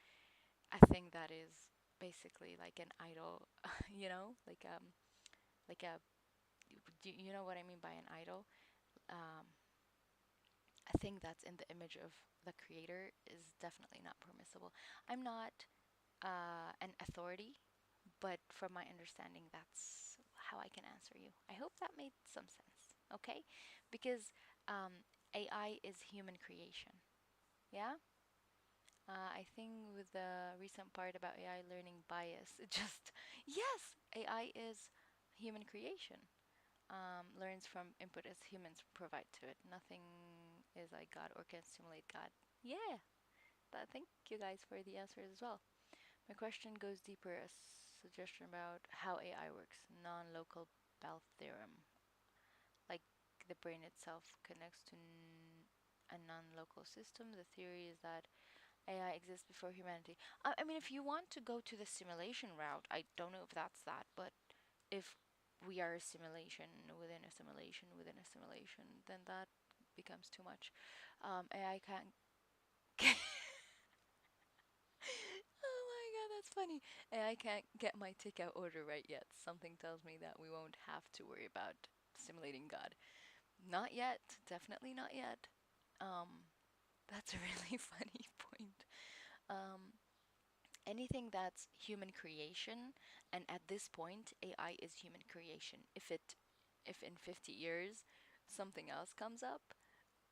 a thing that is basically like an idol, you know, like a, you know what I mean by an idol? Um, a thing that's in the image of the creator is definitely not permissible. I'm not an authority, but from my understanding, that's how I can answer you. I hope that made some sense, okay? Because AI is human creation, yeah? I think with the recent part about AI learning bias, it just, yes, AI is human creation. Learns from input as humans provide to it. Nothing is like God or can simulate God. Yeah, thank you guys for the answers as well. My question goes deeper, a suggestion about how AI works. Non-local Bell theorem, like the brain itself connects to a non-local system. The theory is that AI exists before humanity. I mean, if you want to go to the simulation route, I don't know if that's that, but if we are a simulation within a simulation within a simulation, then that becomes too much. AI can't. Oh my god, that's funny. AI can't get my takeout order right yet. Something tells me that we won't have to worry about simulating God. Not yet. Definitely not yet. Um, that's a really funny point. Um, Anything that's human creation, and at this point AI is human creation. If in 50 years something else comes up,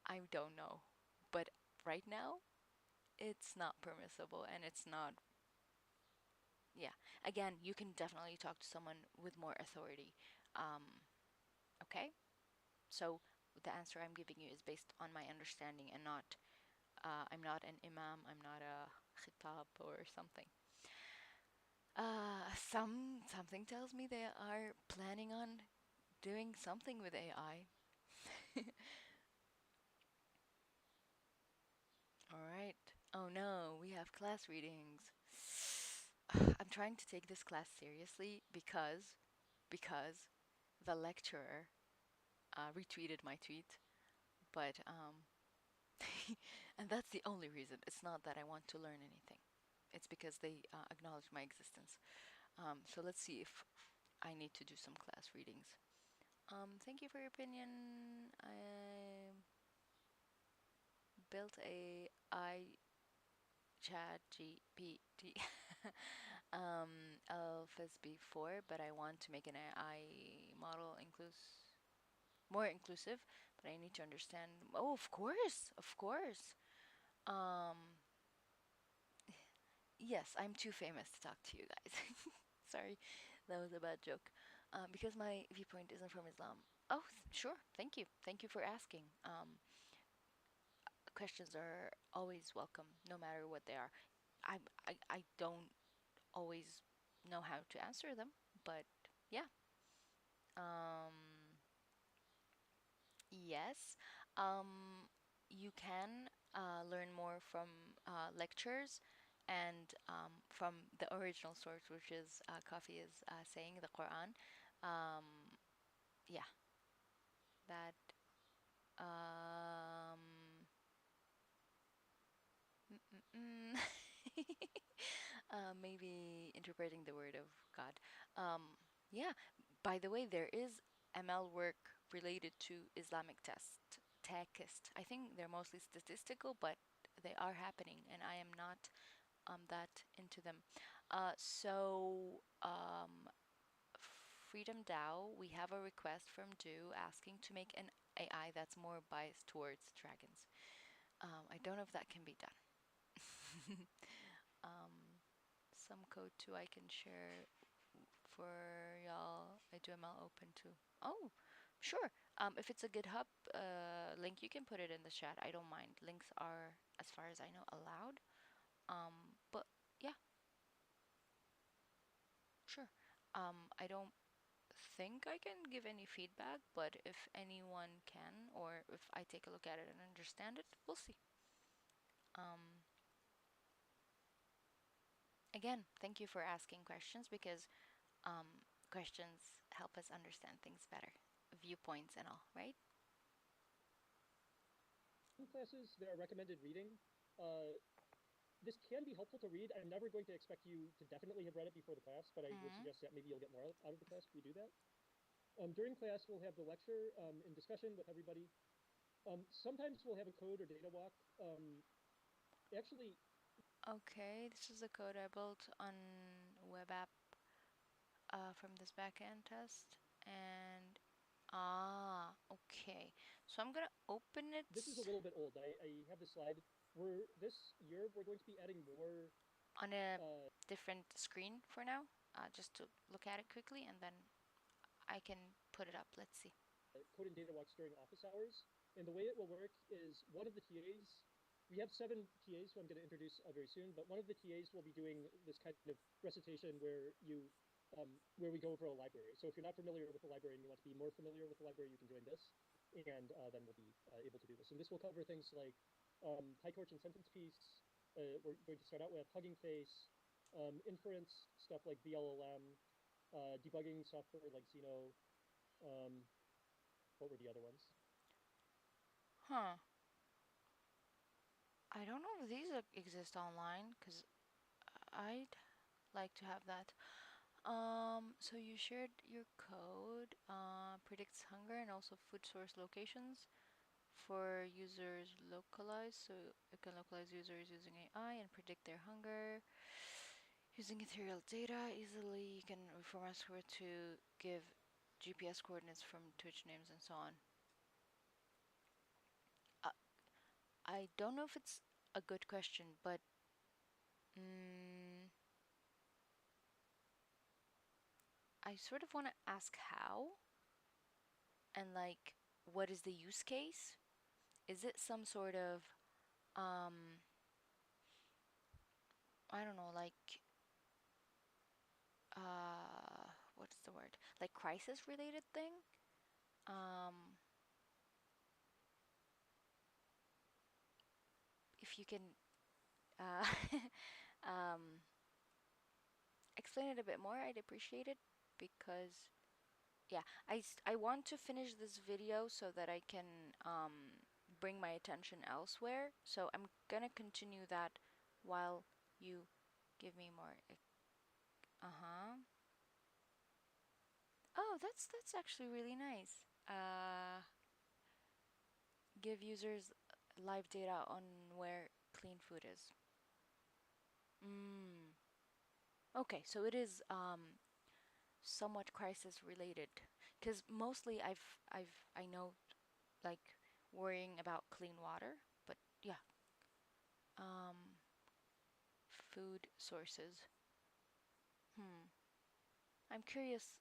I don't know. But right now it's not permissible, and it's not. Yeah, again, you can definitely talk to someone with more authority. Okay, so the answer I'm giving you is based on my understanding, and not I'm not an imam, I'm not a khitab or something. Something tells me they are planning on doing something with AI. All right. Oh no, we have class readings. I'm trying to take this class seriously because the lecturer retweeted my tweet, but and that's the only reason. It's not that I want to learn anything. It's because they acknowledge my existence. So let's see if I need to do some class readings. Thank you for your opinion. I built a I chat GPT Alphas before, but I want to make an AI model more inclusive, but I need to understand. Oh, of course, of course. Um, yes, I'm too famous to talk to you guys. Sorry, that was a bad joke. Because my viewpoint isn't from Islam. Oh, sure. Thank you. Thank you for asking. Questions are always welcome, no matter what they are. I don't always know how to answer them, but yeah. Um, yes. You can learn more from lectures and from the original source, which is Coffee is saying the Quran. Um, yeah, that. Um, mm, maybe interpreting the word of God. Yeah, by the way, there is ML work related to Islamic text. I think they're mostly statistical, but they are happening, and I am not that into them. Freedom DAO, we have a request from Do asking to make an AI that's more biased towards dragons. I don't know if that can be done. um, some code too I can share for y'all. I do ML open too. Oh, sure. If it's a GitHub link, you can put it in the chat. I don't mind. Links are, as far as I know, allowed. But yeah, sure. I don't think I can give any feedback, but if anyone can, or if I take a look at it and understand it, we'll see. Um, Again, thank you for asking questions because questions help us understand things better, viewpoints and all, right? Some classes, there are recommended reading. Uh, this can be helpful to read. I'm never going to expect you to definitely have read it before the class, but I would Mm-hmm. suggest that maybe you'll get more out of the class if we do that. During class, we'll have the lecture in discussion with everybody. Sometimes we'll have a code or data walk. Actually, Okay, this is the code I built on web app from this backend test, and okay. So I'm gonna open it this is a little bit old. I have the slide. This year we're going to be adding more. on a different screen for now, just to look at it quickly, and then I can put it up. Let's see. Code and data walks during office hours. And the way it will work is one of the TAs, we have 7 TAs who I'm going to introduce very soon, but one of the TAs will be doing this kind of recitation where we go over a library. So if you're not familiar with the library and you want to be more familiar with the library, you can join this, and then we'll be able to do this. And this will cover things like PyTorch and sentence piece. We're going to start out with Hugging Face, inference stuff like VLLM, debugging software like Zeno. What were the other ones? Huh. I don't know if these exist online, because I'd like to have that. So you shared your code, predicts hunger and also food source locations for users localized, so it can localize users using AI and predict their hunger. Using ethereal data easily, you can reformat score to give GPS coordinates from Twitch names and so on. I don't know if it's a good question, but I sort of want to ask how, and like, what is the use case? Is it some sort of, I don't know, like, what's the word? Like crisis related thing? If you can, uh, explain it a bit more, I'd appreciate it, because yeah, I want to finish this video so that I can bring my attention elsewhere. So I'm gonna continue that while you give me more. Uh-huh. Oh, that's actually really nice. Give users live data on where clean food is. Okay, so it is somewhat crisis related, because mostly I know, like, worrying about clean water, but yeah, food sources. I'm curious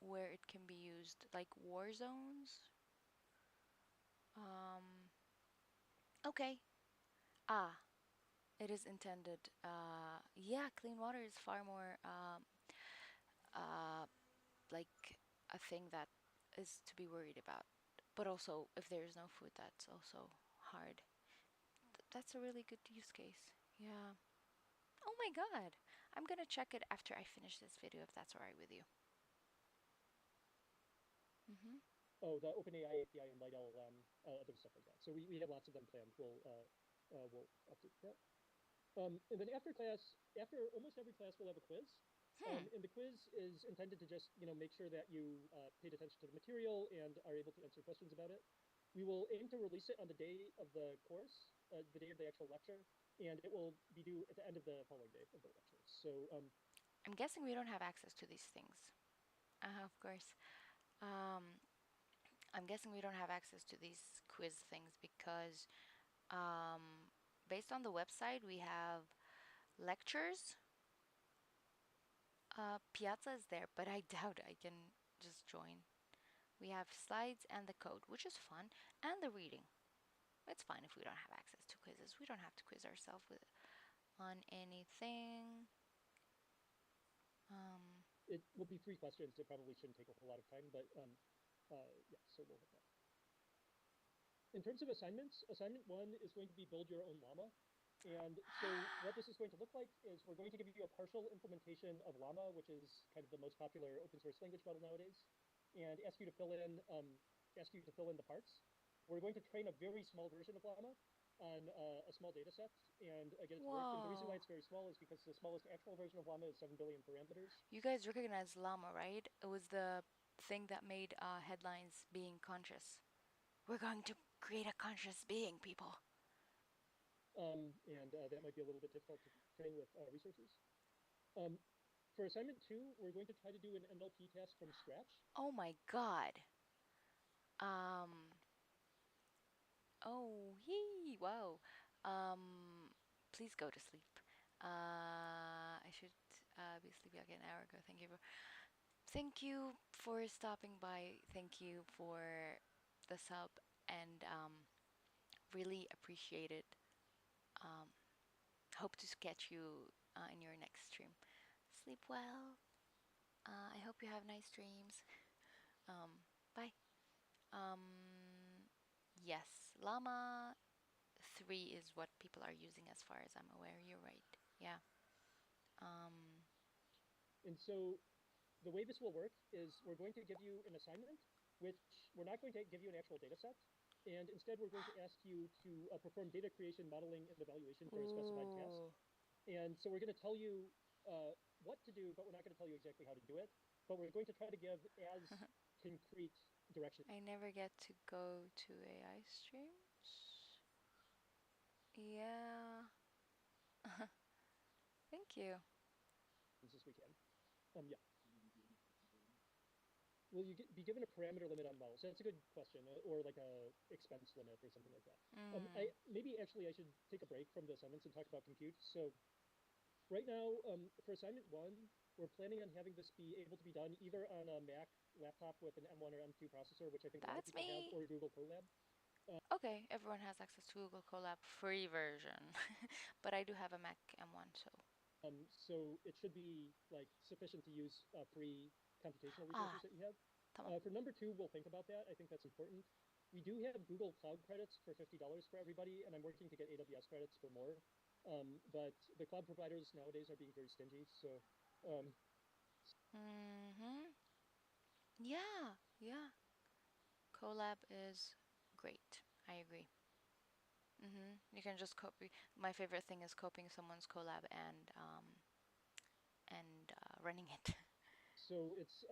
where it can be used, like war zones. Okay. Ah, it is intended. Yeah, clean water is far more uh like a thing that is to be worried about. But also, if there is no food, that's also hard. That's a really good use case. Yeah. Oh my god. I'm gonna check it after I finish this video, if that's alright with you. Oh, the OpenAI API and Light LLM, other stuff like that. So we have lots of them planned. We'll update that. And then after class, after almost every class, we'll have a quiz. And the quiz is intended to just make sure that you paid attention to the material and are able to answer questions about it. We will aim to release it on the day of the course, the day of the actual lecture, and it will be due at the end of the following day of the lecture. So I'm guessing we don't have access to these things. Of course. I'm guessing we don't have access to these quiz things because, based on the website, we have lectures. Piazza is there, but I doubt I can just join. We have slides and the code, which is fun, and the reading. It's fine if we don't have access to quizzes. We don't have to quiz ourselves on anything. it will be 3 questions. It probably shouldn't take a whole lot of time, but yeah, so we'll have that. In terms of assignments, assignment 1 is going to be build your own llama. And so what this is going to look like is we're going to give you a partial implementation of Llama, which is kind of the most popular open source language model nowadays, and ask you to fill in the parts. We're going to train a very small version of Llama on a small data set and get it to work. And the reason why Whoa. it's very small is because the smallest actual version of Llama is 7 billion parameters. You guys recognize llama, right? It was the thing that made headlines being conscious. We're going to create a conscious being, people. And that might be a little bit difficult to train with resources. For assignment 2, we're going to try to do an NLP task from scratch. Oh my god. Oh, yee, wow. Please go to sleep. I should be sleeping like an hour ago. Thank you for stopping by. Thank you for the sub, and really appreciate it. Hope to catch you in your next stream. Sleep well. I hope you have nice dreams. Bye. Yes, Llama 3 is what people are using as far as I'm aware. You're right. Yeah. And so the way this will work is we're going to give you an assignment, which we're not going to give you an actual data set. And instead, we're going to ask you to perform data creation, modeling, and evaluation for a specified task. And so we're going to tell you what to do, but we're not going to tell you exactly how to do it. But we're going to try to give as concrete directions. I never get to go to AI streams. Yeah. Thank you. As we can. Yeah. Will you be given a parameter limit on models? That's a good question, or like a expense limit or something like that. Maybe actually I should take a break from the assignments and talk about compute. So right now, for assignment 1, we're planning on having this be able to be done either on a Mac laptop with an M1 or M2 processor, which I think a lot of That's people have, me. or Google Colab. Okay, everyone has access to Google Colab free version, but I do have a Mac M1, so. So it should be like sufficient to use free computational Ah, resources that you have. tamam. For number 2, we'll think about that. I think that's important. We do have Google Cloud credits for $50 for everybody, and I'm working to get AWS credits for more. But the cloud providers nowadays are being very stingy. So, Yeah, yeah. Colab is great. I agree. You can just copy. My favorite thing is copying someone's collab and running it. so it's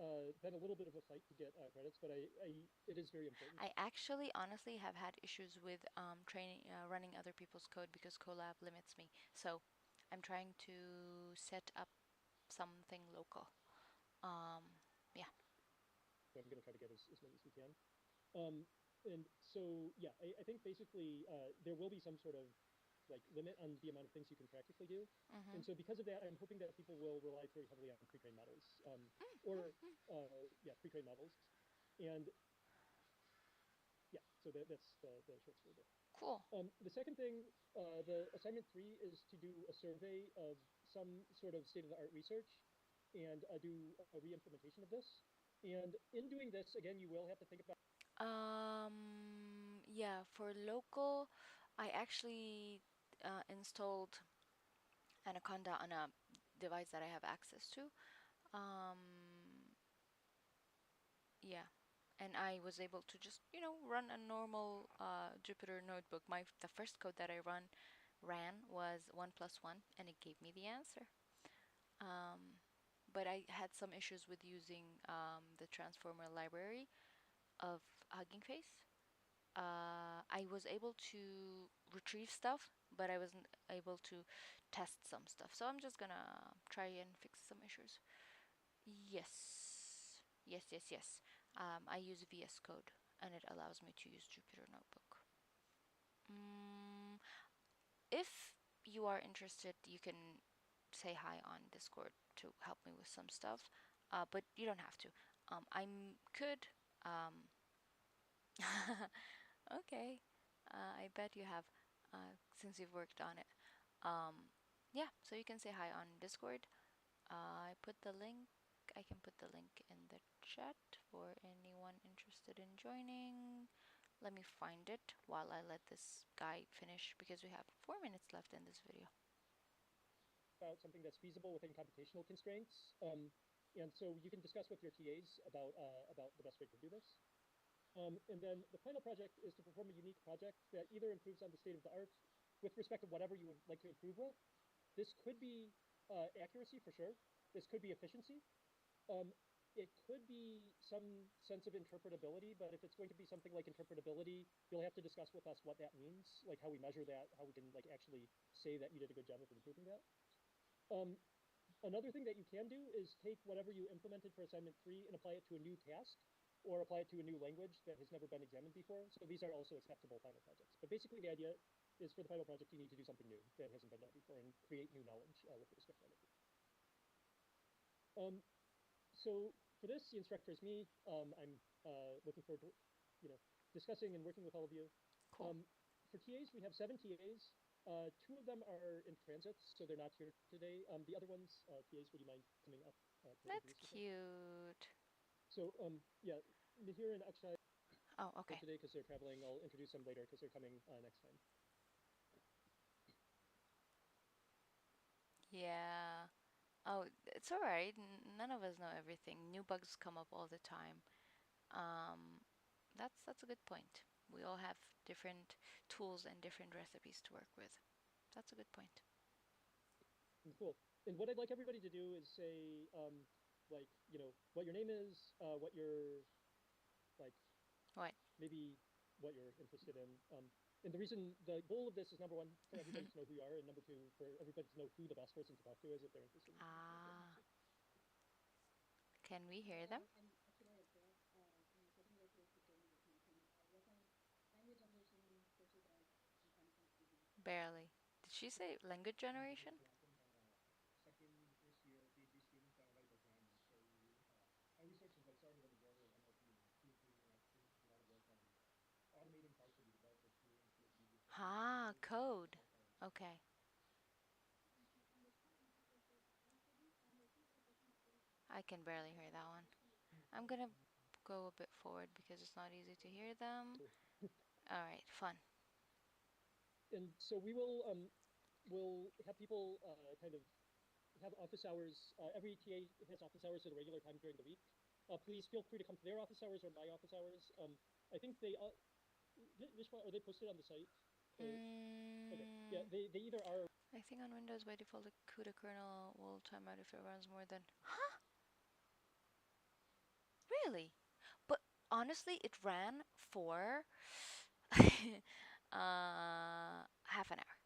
been a little bit of a fight to get credits, but it is very important. I actually, honestly, have had issues with running other people's code because Colab limits me. So I'm trying to set up something local. Yeah. So I'm going to try to get as many as we can. And so, yeah, I think basically there will be some sort of like limit on the amount of things you can practically do. And so because of that, I'm hoping that people will rely very heavily on pre-trained models, pre-trained models. And yeah, so that's the short story there. Cool. The second thing, the assignment 3 is to do a survey of some sort of state-of-the-art research and do a re-implementation of this. And in doing this, again, you will have to think about. Yeah, for local, I actually installed Anaconda on a device that I have access to. Yeah, and I was able to just run a normal Jupyter notebook. The first code that I ran was 1+1, and it gave me the answer. But I had some issues with using the transformer library of Hugging Face. I was able to retrieve stuff, but I wasn't able to test some stuff. So I'm just gonna try and fix some issues. Yes, yes, yes, yes. I use VS Code, and it allows me to use Jupyter Notebook. If you are interested, you can say hi on Discord to help me with some stuff, but you don't have to. I could. Okay. I bet you have, since you've worked on it. Yeah, so you can say hi on Discord. I put the link. I can put the link in the chat for anyone interested in joining. Let me find it while I let this guy finish because we have 4 minutes left in this video. About something that's feasible within computational constraints, and so you can discuss with your TAs about the best way to do this. And then the final project is to perform a unique project that either improves on the state of the art with respect to whatever you would like to improve with. This could be accuracy for sure. This could be efficiency. it could be some sense of interpretability, but if it's going to be something like interpretability, you'll have to discuss with us what that means, like how we measure that, how we can like actually say that you did a good job of improving that. Another thing that you can do is take whatever you implemented for assignment 3 and apply it to a new task or apply it to a new language that has never been examined before. So these are also acceptable final projects. But basically the idea is for the final project, you need to do something new that hasn't been done before and create new knowledge with respect to NLP. So for this, the instructor is me. I'm looking forward to, discussing and working with all of you. Cool. For TAs, we have 7 TAs. 2 of them are in transit, so they're not here today. The other ones, TAs, would you mind coming up? That's cute. So, yeah, Mihir and Akshay Oh, okay. today because they're traveling. I'll introduce them later because they're coming next time. Yeah. Oh, it's all right. None of us know everything. New bugs come up all the time. That's a good point. We all have different tools and different recipes to work with. That's a good point. Cool. And what I'd like everybody to do is say, like, what your name is, what your, like, What? maybe what you're interested in. And the goal of this is number 1, for everybody to know who you are, and number 2, for everybody to know who the best person to talk to is if they're interested in Ah. Can we hear them? I'm actually a grad second year PhD student with mentioned. I work on language generation courses that are sometimes confusing. Barely. Did she say language generation? Second ish year PhD student that I write about grammar. So my research is like started in the area of NLP and proofreading, and I've been doing a lot of work on automating parts of the developer experience to make it easier for Ah, users code. and Okay. I can barely hear that one. I'm gonna go a bit forward because it's not easy to hear them. All right, fun. And so we will we'll have people kind of have office hours. Every TA has office hours at a regular time during the week. Please feel free to come to their office hours or my office hours. I think they Vishwa, are they posted on the site? Or, okay, yeah, they either are. I think on Windows by default the CUDA kernel will time out if it runs more than... Huh? Really? But honestly, it ran for half an hour.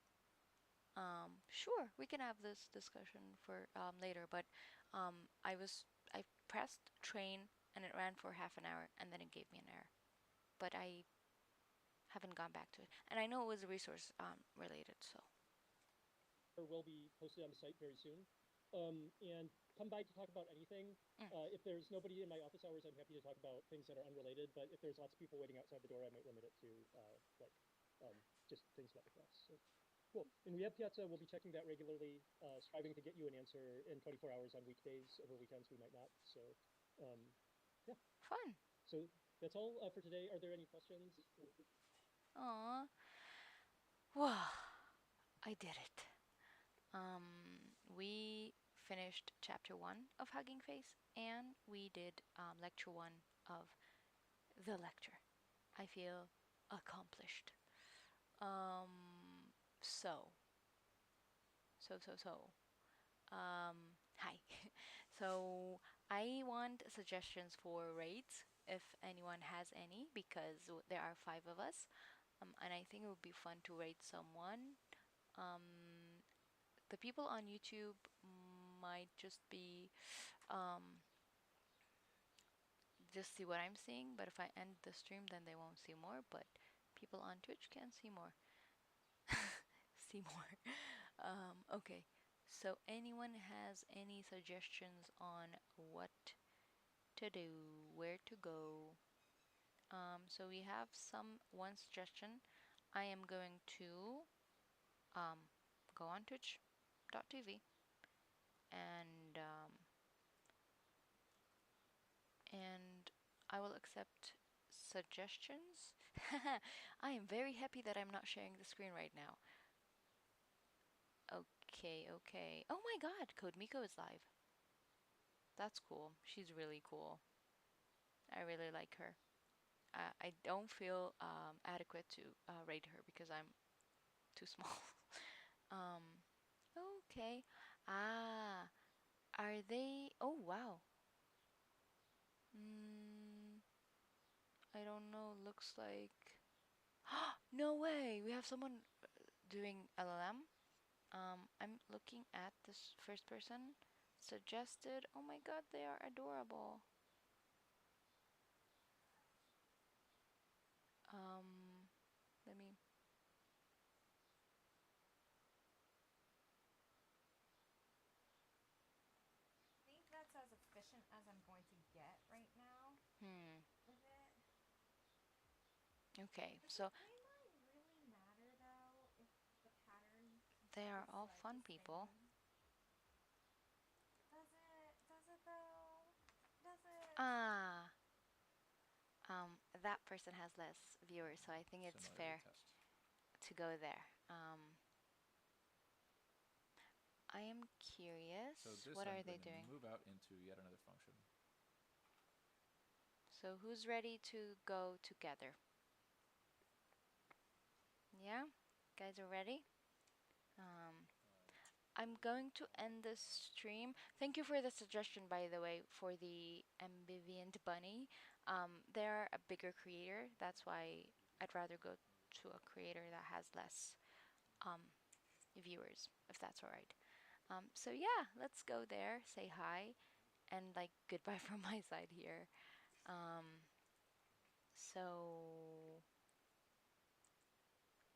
Sure, we can have this discussion for later, but I pressed train and it ran for half an hour and then it gave me an error. But I haven't gone back to it. And I know it was resource related, so. Will be posted on the site very soon. And come by to talk about anything. If there's nobody in my office hours, I'm happy to talk about things that are unrelated. But if there's lots of people waiting outside the door, I might limit it to just things about the class. So cool. And we have Piazza. We'll be checking that regularly, striving to get you an answer in 24 hours on weekdays. Over weekends, we might not. So yeah. Fun. So that's all for today. Are there any questions? Aww. Wow. I did it. We finished chapter 1 of Hugging Face and we did lecture 1 of the lecture. I feel accomplished. So. Hi. So I want suggestions for raids if anyone has any because there are 5 of us. And I think it would be fun to raid someone. The people on YouTube might just be just see what I'm seeing, but if I end the stream then they won't see more, but people on Twitch can see more. See more. Okay, so anyone has any suggestions on what to do, where to go? So we have one suggestion. I am going to go on twitch.tv and and I will accept suggestions. I am very happy that I'm not sharing the screen right now. Okay. Oh my god, Code Miko is live. That's cool. She's really cool. I really like her. I don't feel adequate to rate her because I'm too small. um, okay. Ah, are they? Oh wow. Mm, I don't know. Looks like. No way! We have someone doing LLM. I'm looking at this first person suggested. Oh my god, they are adorable. Let me. I think that's as efficient as I'm going to get right now with it. Okay, Does so the timeline really matter though if the pattern they are is all like fun the people. same? Does it? Does it though? Does it? Ah, that person has less viewers, so I think it's Similarity fair test. to go there. I am curious. So this What I'm are they going to doing? move out into yet another function. So who's ready to go together? Yeah, guys are ready. I'm going to end this stream. Thank you for the suggestion, by the way, for the ambivient bunny. They're a bigger creator. That's why I'd rather go to a creator that has less viewers, if that's all right. So yeah, let's go there, say hi, and like goodbye from my side here. So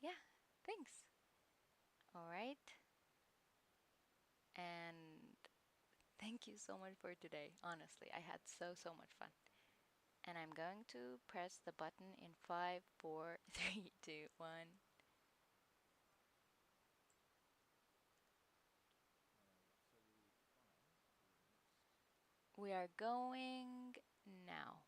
yeah, thanks. All right. And thank you so much for today. Honestly, I had so much fun. And I'm going to press the button in 5, 4, 3, 2, 1. So we climb to the next. We are going now.